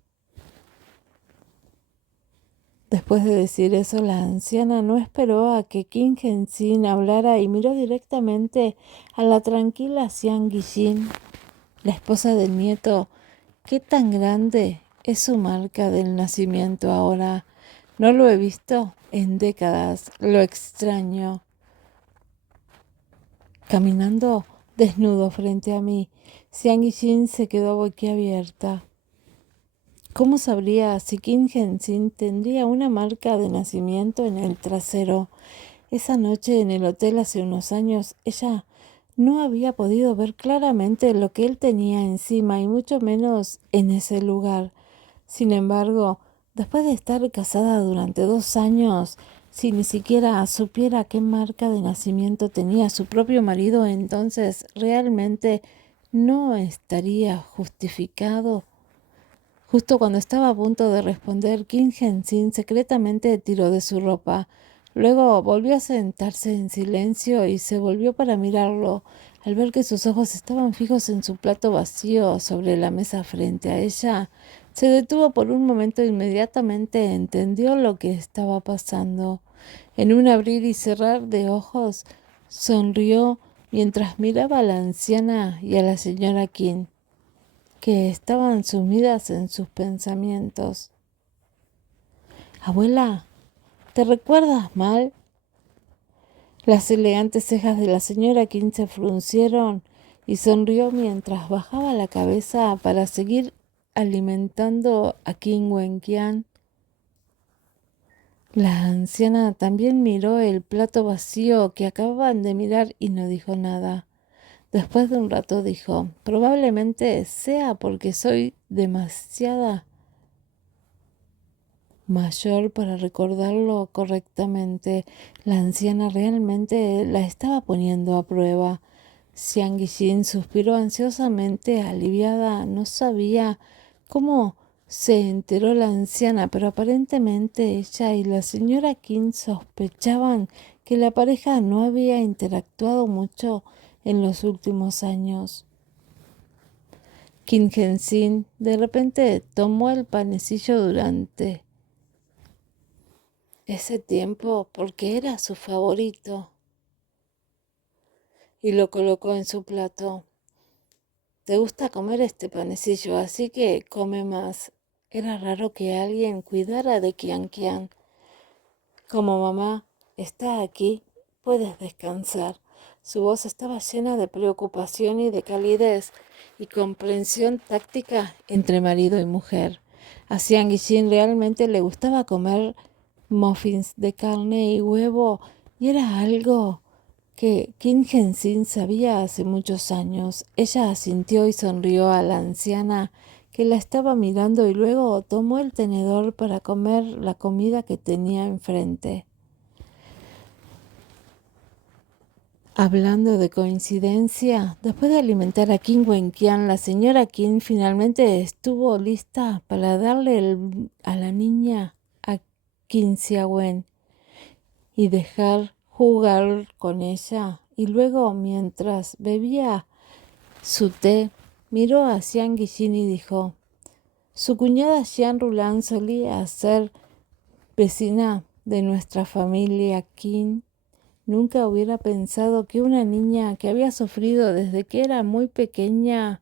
Después de decir eso, la anciana no esperó a que Qin Henzin hablara y miró directamente a la tranquila Xiang Guixin, la esposa del nieto. ¿Qué tan grande es su marca del nacimiento ahora? No lo he visto en décadas. Lo extraño. Caminando desnudo frente a mí, Xiang Guixin se quedó boquiabierta. ¿Cómo sabría si Qin Henzin tendría una marca de nacimiento en el trasero? Esa noche en el hotel hace unos años, ella no había podido ver claramente lo que él tenía encima y mucho menos en ese lugar. Sin embargo, después de estar casada durante 2 años, si ni siquiera supiera qué marca de nacimiento tenía su propio marido, entonces realmente no estaría justificado. Justo cuando estaba a punto de responder, Kim Hensin secretamente tiró de su ropa. Luego volvió a sentarse en silencio y se volvió para mirarlo. Al ver que sus ojos estaban fijos en su plato vacío sobre la mesa frente a ella, se detuvo por un momento e inmediatamente entendió lo que estaba pasando. En un abrir y cerrar de ojos, sonrió mientras miraba a la anciana y a la señora Kim, que estaban sumidas en sus pensamientos. Abuela, ¿te recuerdas mal? Las elegantes cejas de la señora Kim se fruncieron y sonrió mientras bajaba la cabeza para seguir alimentando a Kim Wenqian. La anciana también miró el plato vacío que acababan de mirar y no dijo nada. Después de un rato dijo, probablemente sea porque soy demasiada mayor para recordarlo correctamente. La anciana realmente la estaba poniendo a prueba. Xiang Yixin suspiró ansiosamente, aliviada. No sabía cómo se enteró la anciana, pero aparentemente ella y la señora Qin sospechaban que la pareja no había interactuado mucho en los últimos años. Kim Hensin de repente tomó el panecillo durante ese tiempo porque era su favorito y lo colocó en su plato. Te gusta comer este panecillo, así que come más. Era raro que alguien cuidara de Qian Qian. Como mamá está aquí, puedes descansar. Su voz estaba llena de preocupación y de calidez y comprensión táctica entre marido y mujer. A Xiang Yixin realmente le gustaba comer muffins de carne y huevo y era algo que Kim Hensin sabía hace muchos años. Ella asintió y sonrió a la anciana que la estaba mirando y luego tomó el tenedor para comer la comida que tenía enfrente. Hablando de coincidencia, después de alimentar a Kim Wenqian, la señora Kim finalmente estuvo lista para darle a la niña a Kim Xiaowen y dejar jugar con ella. Y luego, mientras bebía su té, miró a Xiang Yixin y dijo, su cuñada Xian Rulan solía ser vecina de nuestra familia Qin. Nunca hubiera pensado que una niña que había sufrido desde que era muy pequeña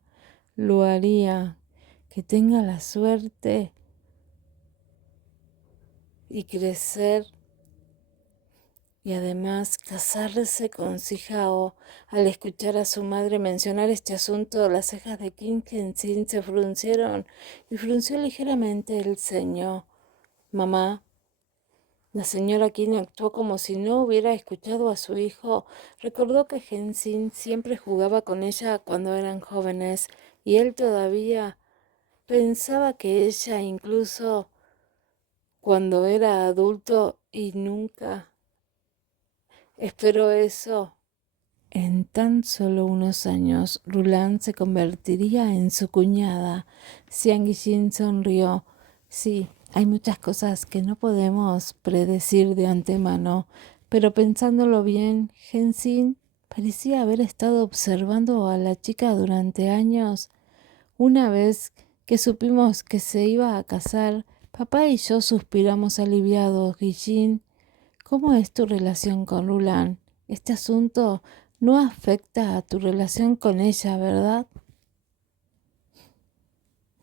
lo haría. Que tenga la suerte y crecer y además casarse con Sijao. Al escuchar a su madre mencionar este asunto, las cejas de Kim Hensin se fruncieron y frunció ligeramente el ceño. Mamá. La señora Kim actuó como si no hubiera escuchado a su hijo. Recordó que Hensin siempre jugaba con ella cuando eran jóvenes y él todavía pensaba que ella incluso cuando era adulto y nunca esperó eso. En tan solo unos años, Rulan se convertiría en su cuñada. Xiang Yixin sonrió. Sí, hay muchas cosas que no podemos predecir de antemano, pero pensándolo bien, Hensin parecía haber estado observando a la chica durante años. Una vez que supimos que se iba a casar, papá y yo suspiramos aliviados. Yixin, ¿cómo es tu relación con Rulan? Este asunto no afecta a tu relación con ella, ¿verdad?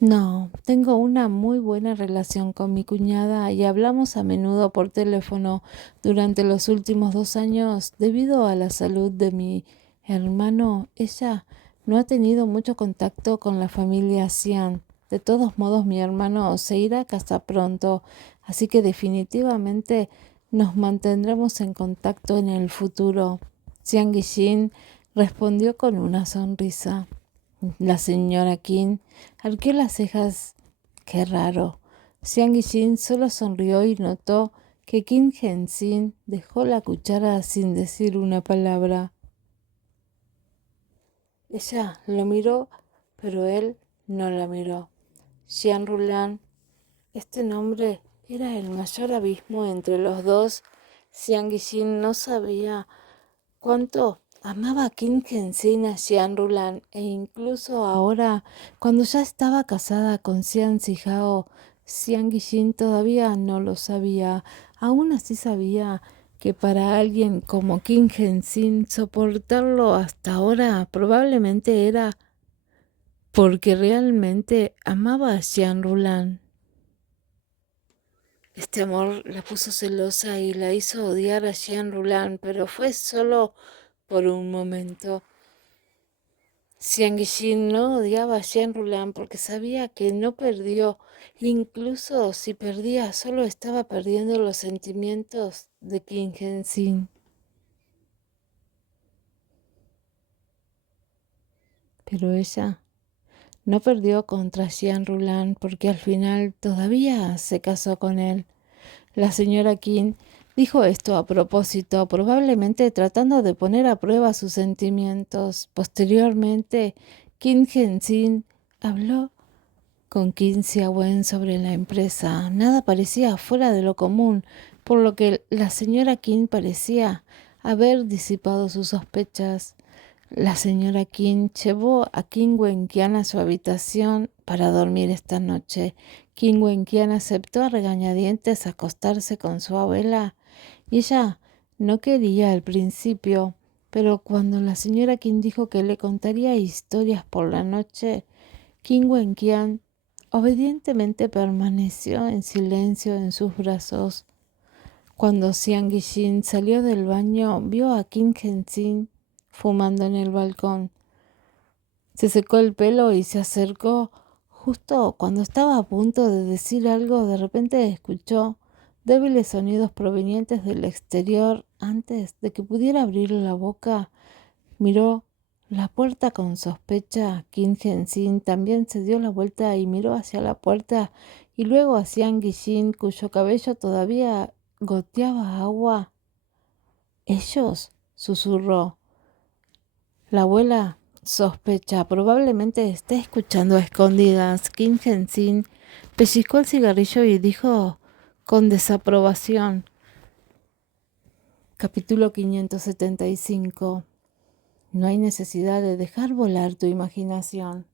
No, tengo una muy buena relación con mi cuñada y hablamos a menudo por teléfono. Durante los últimos 2 años, debido a la salud de mi hermano, ella no ha tenido mucho contacto con la familia Xian. De todos modos, mi hermano se irá a casa pronto, así que definitivamente Nos mantendremos en contacto en el futuro. Xiang Guilin respondió con una sonrisa. La señora Qin arqueó las cejas. Qué raro. Xiang Guilin solo sonrió y notó que Qin Henzin dejó la cuchara sin decir una palabra. Ella lo miró, pero él no la miró. Xian Rulan, este nombre era el mayor abismo entre los dos. Xiang Guilin no sabía cuánto amaba a Qin Henzin a Xian Rulan, e incluso ahora, cuando ya estaba casada con Xian Zihao, Xiang Guilin todavía no lo sabía. Aún así sabía que para alguien como Qin Henzin soportarlo hasta ahora probablemente era porque realmente amaba a Xian Rulan. Este amor la puso celosa y la hizo odiar a Xian Rulan, pero fue solo por un momento. Xiang Guilin no odiaba a Xian Rulan porque sabía que no perdió. Incluso si perdía, solo estaba perdiendo los sentimientos de Qin Henzin. Pero ella no perdió contra Xian Rulan porque al final todavía se casó con él. La señora Qin dijo esto a propósito, probablemente tratando de poner a prueba sus sentimientos. Posteriormente, Qin Henzin habló con Qin Xiaowen sobre la empresa. Nada parecía fuera de lo común, por lo que la señora Qin parecía haber disipado sus sospechas. La señora Qin llevó a Qin Wenqian a su habitación para dormir esta noche. Qin Wenqian aceptó a regañadientes acostarse con su abuela y ella no quería al principio, pero cuando la señora Qin dijo que le contaría historias por la noche, Qin Wenqian obedientemente permaneció en silencio en sus brazos. Cuando Xiang Guilin salió del baño, vio a Qin Henzin fumando en el balcón. Se secó el pelo y se acercó. Justo cuando estaba a punto de decir algo, de repente escuchó débiles sonidos provenientes del exterior. Antes de que pudiera abrir la boca, miró la puerta con sospecha. Qin Henzin también se dio la vuelta y miró hacia la puerta y luego a Xiang Guilin, cuyo cabello todavía goteaba agua. «¿Ellos?», susurró. La abuela sospecha, probablemente esté escuchando a escondidas. Qin Henzin pellizcó el cigarrillo y dijo con desaprobación. Capítulo 575. No hay necesidad de dejar volar tu imaginación.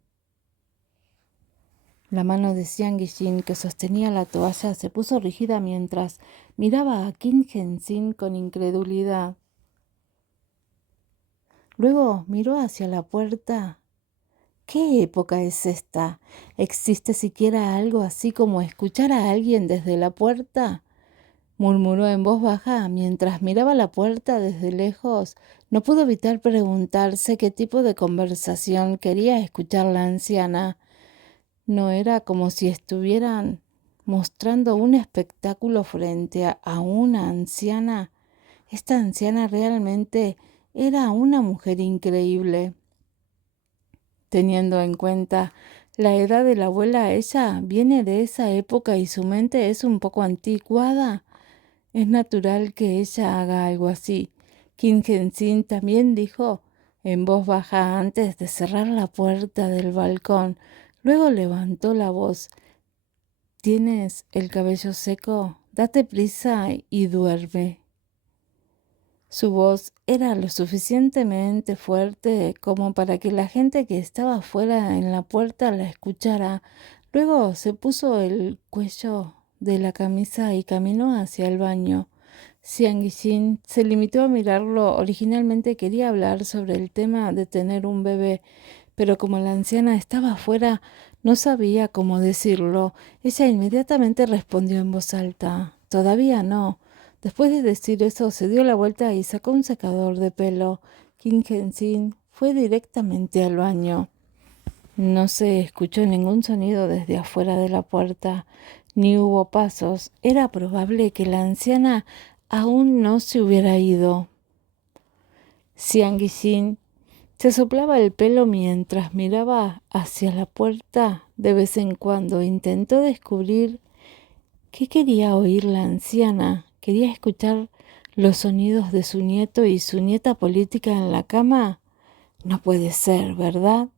La mano de Xiang Guilin, que sostenía la toalla, se puso rígida mientras miraba a Qin Henzin con incredulidad. Luego miró hacia la puerta. ¿Qué época es esta? ¿Existe siquiera algo así como escuchar a alguien desde la puerta?, murmuró en voz baja mientras miraba la puerta desde lejos. No pudo evitar preguntarse qué tipo de conversación quería escuchar la anciana. No era como si estuvieran mostrando un espectáculo frente a una anciana. Esta anciana realmente era una mujer increíble. Teniendo en cuenta la edad de la abuela, ella viene de esa época y su mente es un poco anticuada. Es natural que ella haga algo así. Qin Henzin también dijo en voz baja antes de cerrar la puerta del balcón. Luego levantó la voz. ¿Tienes el cabello seco? Date prisa y duerme. Su voz era lo suficientemente fuerte como para que la gente que estaba fuera en la puerta la escuchara. Luego se puso el cuello de la camisa y caminó hacia el baño. Xiang Guilin se limitó a mirarlo. Originalmente quería hablar sobre el tema de tener un bebé, pero como la anciana estaba afuera, no sabía cómo decirlo. Ella inmediatamente respondió en voz alta. «Todavía no». Después de decir eso, se dio la vuelta y sacó un secador de pelo. Qin Henzin fue directamente al baño. No se escuchó ningún sonido desde afuera de la puerta, ni hubo pasos. Era probable que la anciana aún no se hubiera ido. Xiang Yixin se soplaba el pelo mientras miraba hacia la puerta. De vez en cuando intentó descubrir qué quería oír la anciana. ¿Quería escuchar los sonidos de su nieto y su nieta política en la cama? No puede ser, ¿verdad?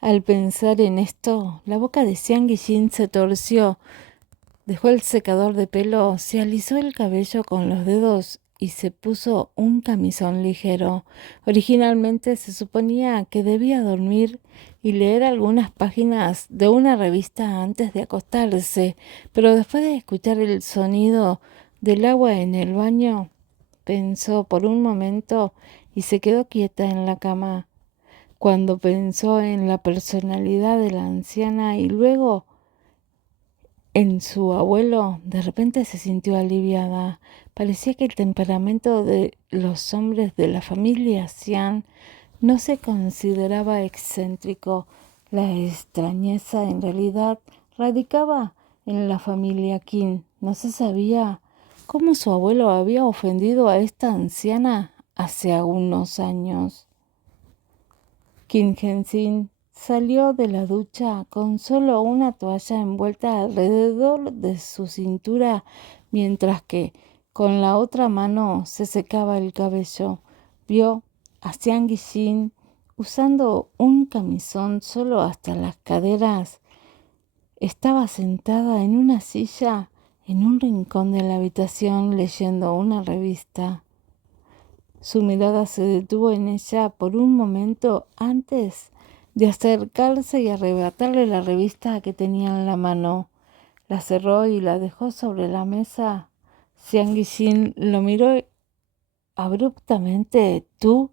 Al pensar en esto, la boca de Xiang Yixin se torció. Dejó el secador de pelo, se alisó el cabello con los dedos y se puso un camisón ligero. Originalmente se suponía que debía dormir y leer algunas páginas de una revista antes de acostarse, pero después de escuchar el sonido del agua en el baño, pensó por un momento y se quedó quieta en la cama. Cuando pensó en la personalidad de la anciana y luego en su abuelo, de repente se sintió aliviada. Parecía que el temperamento de los hombres de la familia Xian no se consideraba excéntrico. La extrañeza en realidad radicaba en la familia Qin. No se sabía cómo su abuelo había ofendido a esta anciana hace algunos años. Qin Henzin salió de la ducha con solo una toalla envuelta alrededor de su cintura, mientras que con la otra mano se secaba el cabello. Vio a Xiang Yixin usando un camisón solo hasta las caderas. Estaba sentada en una silla en un rincón de la habitación leyendo una revista. Su mirada se detuvo en ella por un momento antes de acercarse y arrebatarle la revista que tenía en la mano. La cerró y la dejó sobre la mesa. Xiang Yixin lo miró abruptamente. ¿Tú?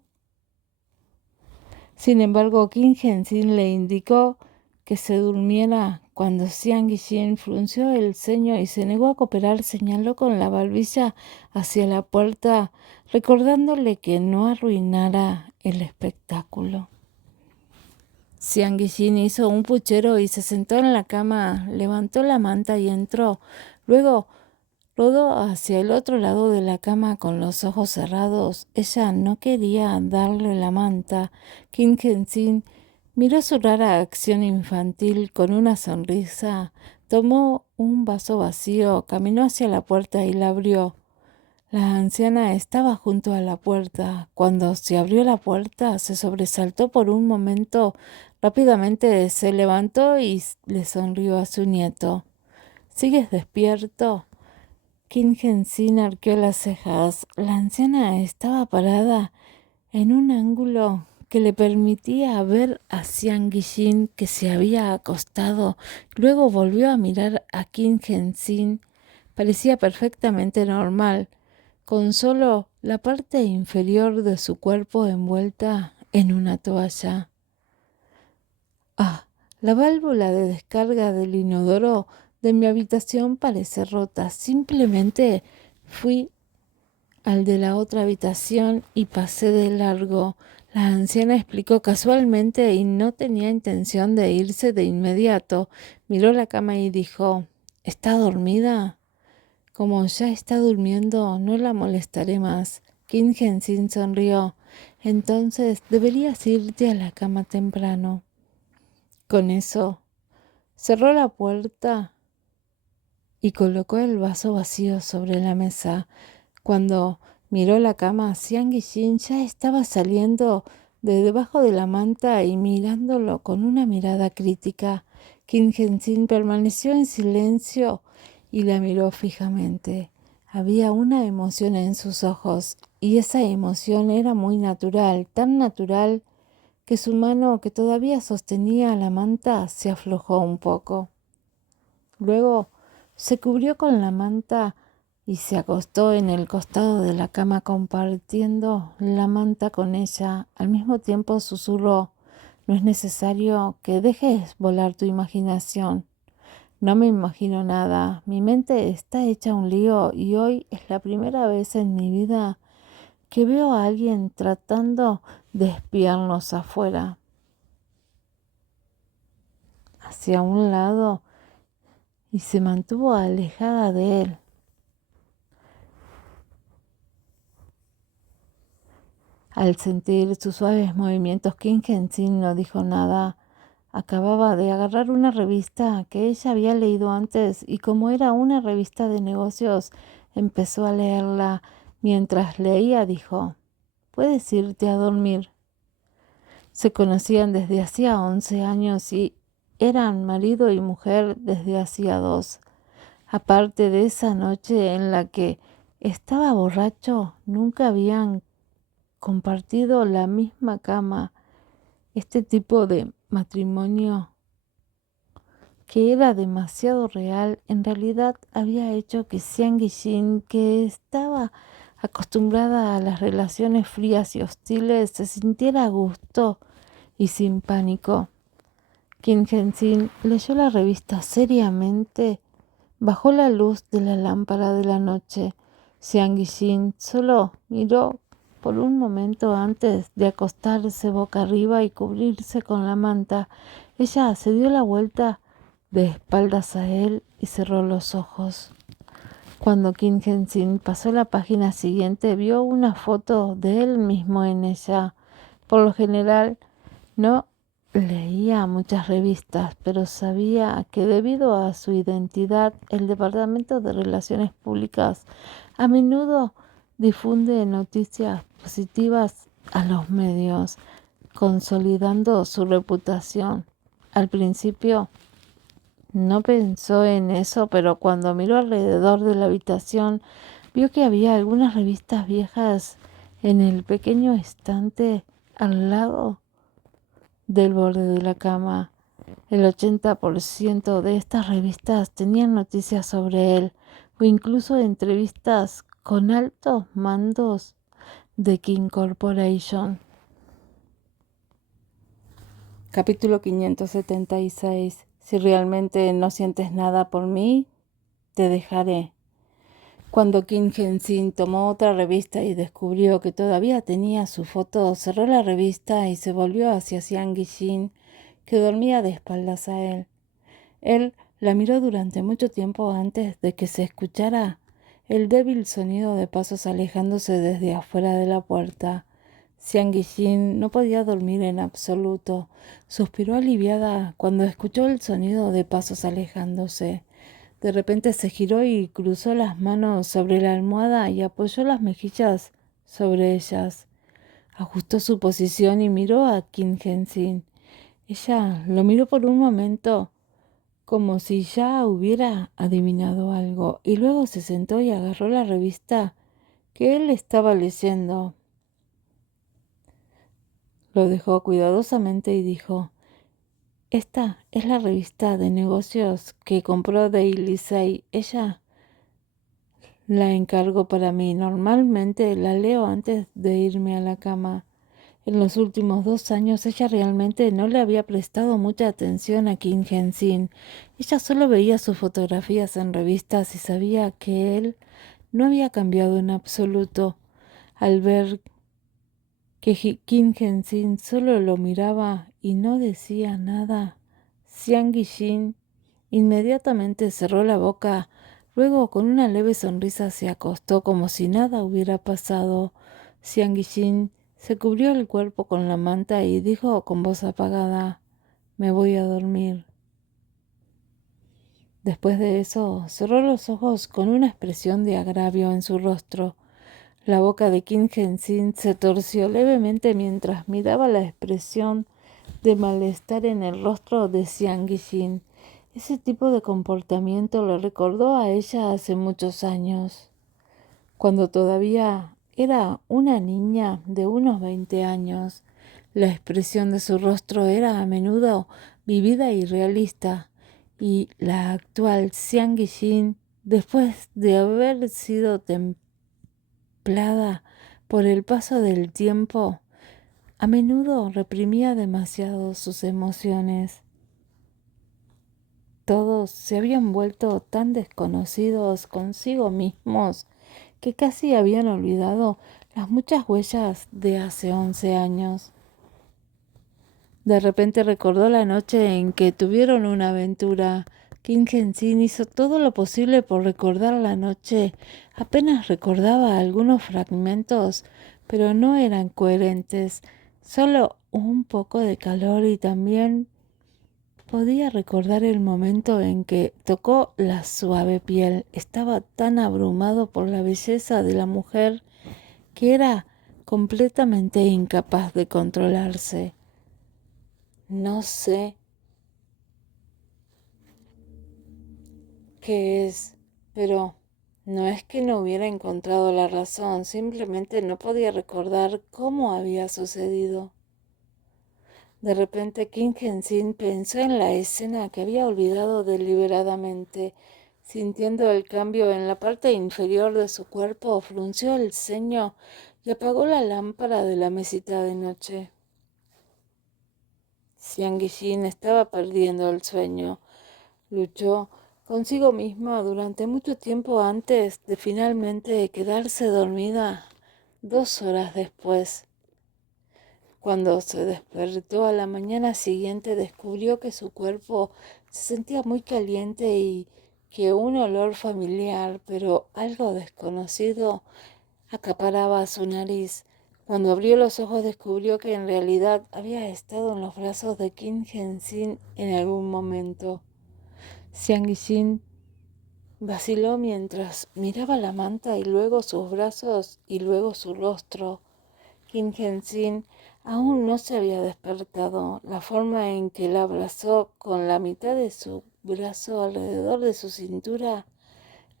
Sin embargo, Qin Henzin le indicó que se durmiera. Cuando Xiang Yixin frunció el ceño y se negó a cooperar, señaló con la barbilla hacia la puerta, recordándole que no arruinara el espectáculo. Xiang Yixin hizo un puchero y se sentó en la cama, levantó la manta y entró. Luego rodó hacia el otro lado de la cama con los ojos cerrados. Ella no quería darle la manta. Qin Henzin miró su rara acción infantil con una sonrisa. Tomó un vaso vacío, caminó hacia la puerta y la abrió. La anciana estaba junto a la puerta. Cuando se abrió la puerta, se sobresaltó por un momento. Rápidamente se levantó y le sonrió a su nieto. ¿Sigues despierto? Qin Henzin arqueó las cejas. La anciana estaba parada en un ángulo que le permitía ver a Xiang Yixin, que se había acostado. Luego volvió a mirar a Qin Henzin. Parecía perfectamente normal, con solo la parte inferior de su cuerpo envuelta en una toalla. La válvula de descarga del inodoro de mi habitación parece rota. Simplemente fui al de la otra habitación y pasé de largo. La anciana explicó casualmente y no tenía intención de irse de inmediato. Miró la cama y dijo: ¿Está dormida? Como ya está durmiendo, no la molestaré más. Qin Henzin sonrió. Entonces deberías irte a la cama temprano. Con eso, cerró la puerta y colocó el vaso vacío sobre la mesa. Cuando miró la cama, Xiang Yixin ya estaba saliendo de debajo de la manta y mirándolo con una mirada crítica. Qin Henzin permaneció en silencio y la miró fijamente. Había una emoción en sus ojos y esa emoción era muy natural, tan natural que su mano, que todavía sostenía la manta, se aflojó un poco. Luego se cubrió con la manta y se acostó en el costado de la cama compartiendo la manta con ella. Al mismo tiempo susurró: no es necesario que dejes volar tu imaginación. No me imagino nada. Mi mente está hecha un lío y hoy es la primera vez en mi vida que veo a alguien tratando de espiarnos afuera. Hacia un lado y se mantuvo alejada de él. Al sentir sus suaves movimientos, Kim Henshin no dijo nada. Acababa de agarrar una revista que ella había leído antes y como era una revista de negocios, empezó a leerla. Mientras leía dijo, «Puedes irte a dormir». Se conocían desde hacía 11 años y eran marido y mujer desde hacía 2. Aparte de esa noche en la que estaba borracho, nunca habían compartido la misma cama. Este tipo de matrimonio, que era demasiado real, en realidad había hecho que Xiang Yixin, que estaba acostumbrada a las relaciones frías y hostiles, se sintiera a gusto y sin pánico. Kim Henshin leyó la revista seriamente. Bajó la luz de la lámpara de la noche. Xiang Yixin solo miró por un momento antes de acostarse boca arriba y cubrirse con la manta. Ella se dio la vuelta de espaldas a él y cerró los ojos. Cuando Kim Henshin pasó la página siguiente, vio una foto de él mismo en ella. Por lo general, no leía muchas revistas, pero sabía que debido a su identidad, el Departamento de Relaciones Públicas a menudo difunde noticias positivas a los medios, consolidando su reputación. Al principio no pensó en eso, pero cuando miró alrededor de la habitación, vio que había algunas revistas viejas en el pequeño estante al lado del borde de la cama. El 80% de estas revistas tenían noticias sobre él o incluso entrevistas con altos mandos de King Corporation. Capítulo 576. Si realmente no sientes nada por mí, te dejaré. Cuando Kim Henshin tomó otra revista y descubrió que todavía tenía su foto, cerró la revista y se volvió hacia Xiang Yixin, que dormía de espaldas a él. Él la miró durante mucho tiempo antes de que se escuchara el débil sonido de pasos alejándose desde afuera de la puerta. Xiang Yixin no podía dormir en absoluto. Suspiró aliviada cuando escuchó el sonido de pasos alejándose. De repente se giró y cruzó las manos sobre la almohada y apoyó las mejillas sobre ellas. Ajustó su posición y miró a Kim Henshin. Ella lo miró por un momento como si ya hubiera adivinado algo, y luego se sentó y agarró la revista que él estaba leyendo. Lo dejó cuidadosamente y dijo, «Esta es la revista de negocios que compró Daily Say. Ella la encargó para mí. Normalmente la leo antes de irme a la cama». En los últimos 2 años ella realmente no le había prestado mucha atención a Kim Henshin. Ella solo veía sus fotografías en revistas y sabía que él no había cambiado en absoluto. Al ver que Kim Henshin solo lo miraba y no decía nada, Xiang Yixin inmediatamente cerró la boca. Luego, con una leve sonrisa, se acostó como si nada hubiera pasado. Xiang Yixin se cubrió el cuerpo con la manta y dijo con voz apagada, «Me voy a dormir». Después de eso, cerró los ojos con una expresión de agravio en su rostro. La boca de Kim Henshin se torció levemente mientras miraba la expresión de malestar en el rostro de Xiang Yixin. Ese tipo de comportamiento le recordó a ella hace muchos años, cuando todavía era una niña de unos 20 años. La expresión de su rostro era a menudo vivida y realista, y la actual Xiang Yixin, después de haber sido templada por el paso del tiempo, a menudo reprimía demasiado sus emociones. Todos se habían vuelto tan desconocidos consigo mismos que casi habían olvidado las muchas huellas de hace 11 años. De repente recordó la noche en que tuvieron una aventura. Kim Henshin hizo todo lo posible por recordar la noche. Apenas recordaba algunos fragmentos, pero no eran coherentes, solo un poco de calor y también podía recordar el momento en que tocó la suave piel. Estaba tan abrumado por la belleza de la mujer que era completamente incapaz de controlarse. No sé qué es, pero no es que no hubiera encontrado la razón, simplemente no podía recordar cómo había sucedido. De repente Kim Hensin pensó en la escena que había olvidado deliberadamente. Sintiendo el cambio en la parte inferior de su cuerpo, frunció el ceño y apagó la lámpara de la mesita de noche. Xiang Yixin estaba perdiendo el sueño. Luchó consigo misma durante mucho tiempo antes de finalmente quedarse dormida 2 horas después. Cuando se despertó a la mañana siguiente, descubrió que su cuerpo se sentía muy caliente y que un olor familiar, pero algo desconocido, acaparaba su nariz. Cuando abrió los ojos descubrió que en realidad había estado en los brazos de Kim Hensin en algún momento. Xiang Yixin vaciló mientras miraba la manta y luego sus brazos y luego su rostro. Kim Hensin aún no se había despertado. La forma en que la abrazó con la mitad de su brazo alrededor de su cintura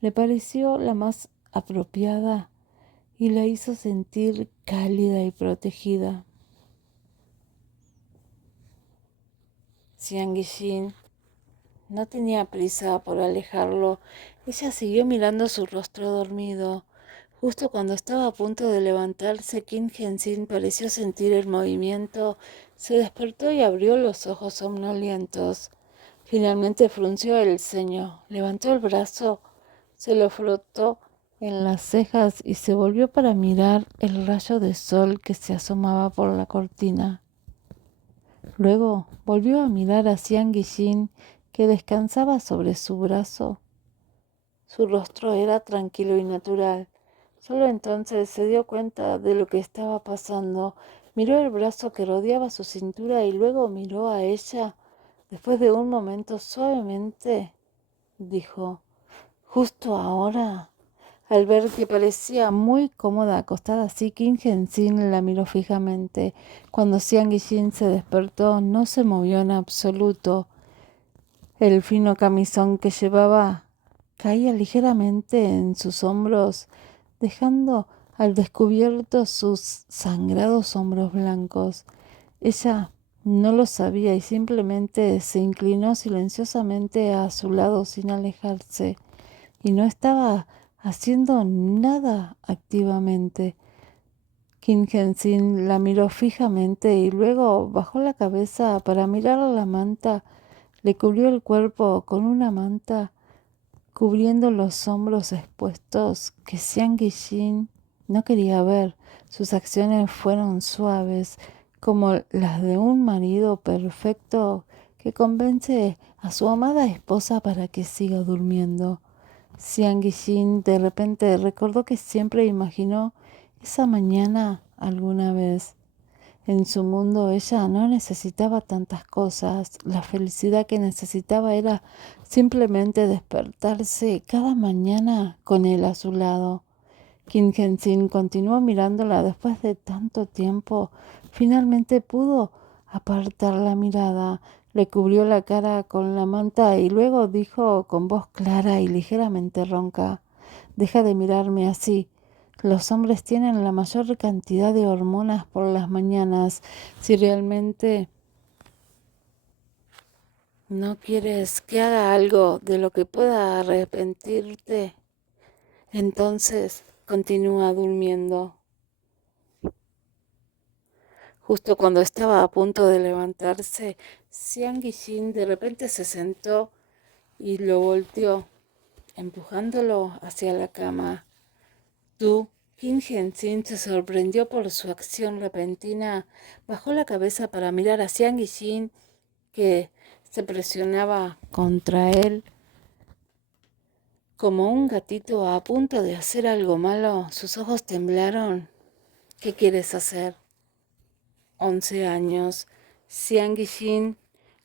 le pareció la más apropiada y la hizo sentir cálida y protegida. Xiang Yixin no tenía prisa por alejarlo. Ella siguió mirando su rostro dormido. Justo cuando estaba a punto de levantarse, Kim Hensin pareció sentir el movimiento, se despertó y abrió los ojos somnolientos. Finalmente frunció el ceño, levantó el brazo, se lo frotó en las cejas y se volvió para mirar el rayo de sol que se asomaba por la cortina. Luego volvió a mirar a Xiang Yixin, que descansaba sobre su brazo. Su rostro era tranquilo y natural. Solo entonces se dio cuenta de lo que estaba pasando. Miró el brazo que rodeaba su cintura y luego miró a ella. Después de un momento, suavemente dijo: «Justo ahora». Al ver que parecía muy cómoda acostada así, Kim Hensin la miró fijamente. Cuando Xiang Yixin se despertó, no se movió en absoluto. El fino camisón que llevaba caía ligeramente en sus hombros, dejando al descubierto sus sangrados hombros blancos. Ella no lo sabía y simplemente se inclinó silenciosamente a su lado sin alejarse, y no estaba haciendo nada activamente. Kim Hensin la miró fijamente y luego bajó la cabeza para mirar a la manta. Le cubrió el cuerpo con una manta, cubriendo los hombros expuestos que Xiang Yixin no quería ver. Sus acciones fueron suaves, como las de un marido perfecto que convence a su amada esposa para que siga durmiendo. Xiang Yixin de repente recordó que siempre imaginó esa mañana alguna vez. En su mundo ella no necesitaba tantas cosas. La felicidad que necesitaba era simplemente despertarse cada mañana con él a su lado. Kim Hensin continuó mirándola después de tanto tiempo. Finalmente pudo apartar la mirada. Le cubrió la cara con la manta y luego dijo con voz clara y ligeramente ronca: «Deja de mirarme así. Los hombres tienen la mayor cantidad de hormonas por las mañanas. Si realmente no quieres que haga algo de lo que pueda arrepentirte, entonces continúa durmiendo». Justo cuando estaba a punto de levantarse, Xiang Yixin de repente se sentó y lo volteó, empujándolo hacia la cama. Kim Hensin se sorprendió por su acción repentina. Bajó la cabeza para mirar a Xiang Yixin, que se presionaba contra él como un gatito a punto de hacer algo malo. Sus ojos temblaron ¿Qué quieres hacer? 11 años. Xiang Yixin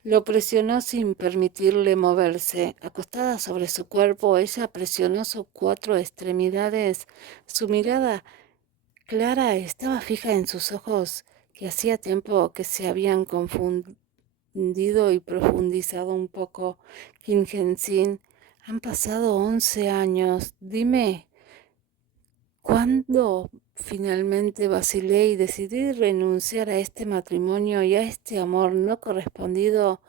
lo presionó sin permitirle moverse. Acostada sobre su cuerpo, ella presionó sus 4 extremidades. Su mirada clara estaba fija en sus ojos, que hacía tiempo que se habían confundido y profundizado un poco. Qin Gensin, han pasado 11 años. Dime, ¿cuándo finalmente vacilé y decidí renunciar a este matrimonio y a este amor no correspondido?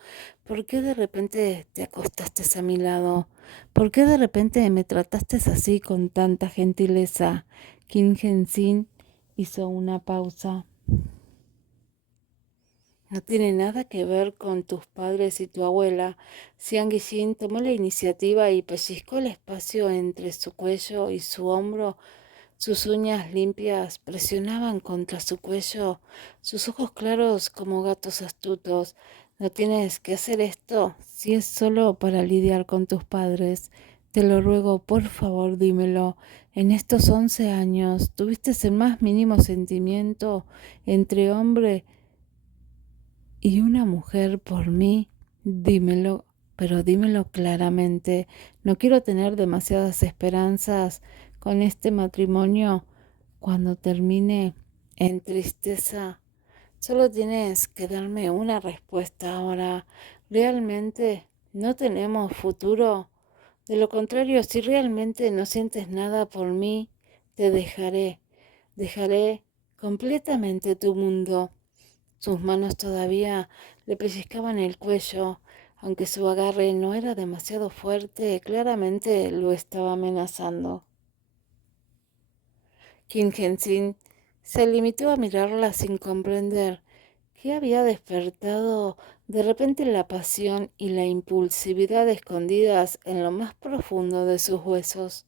¿Por qué de repente te acostaste a mi lado? ¿Por qué de repente me trataste así con tanta gentileza? Kim Gensin hizo una pausa. No tiene nada que ver con tus padres y tu abuela. Xiang Yixin tomó la iniciativa y pellizcó el espacio entre su cuello y su hombro. Sus uñas limpias presionaban contra su cuello, sus ojos claros como gatos astutos. No tienes que hacer esto si es solo para lidiar con tus padres. Te lo ruego, por favor, dímelo. En estos 11 años, ¿tuviste el más mínimo sentimiento entre hombre y una mujer por mí? Dímelo, pero dímelo claramente. No quiero tener demasiadas esperanzas con este matrimonio cuando termine en tristeza. Solo tienes que darme una respuesta ahora. ¿Realmente no tenemos futuro? De lo contrario, si realmente no sientes nada por mí, te dejaré. Dejaré completamente tu mundo. Sus manos todavía le pellizcaban el cuello, aunque su agarre no era demasiado fuerte, claramente lo estaba amenazando. Kim Hensin se limitó a mirarla sin comprender qué había despertado de repente la pasión y la impulsividad escondidas en lo más profundo de sus huesos.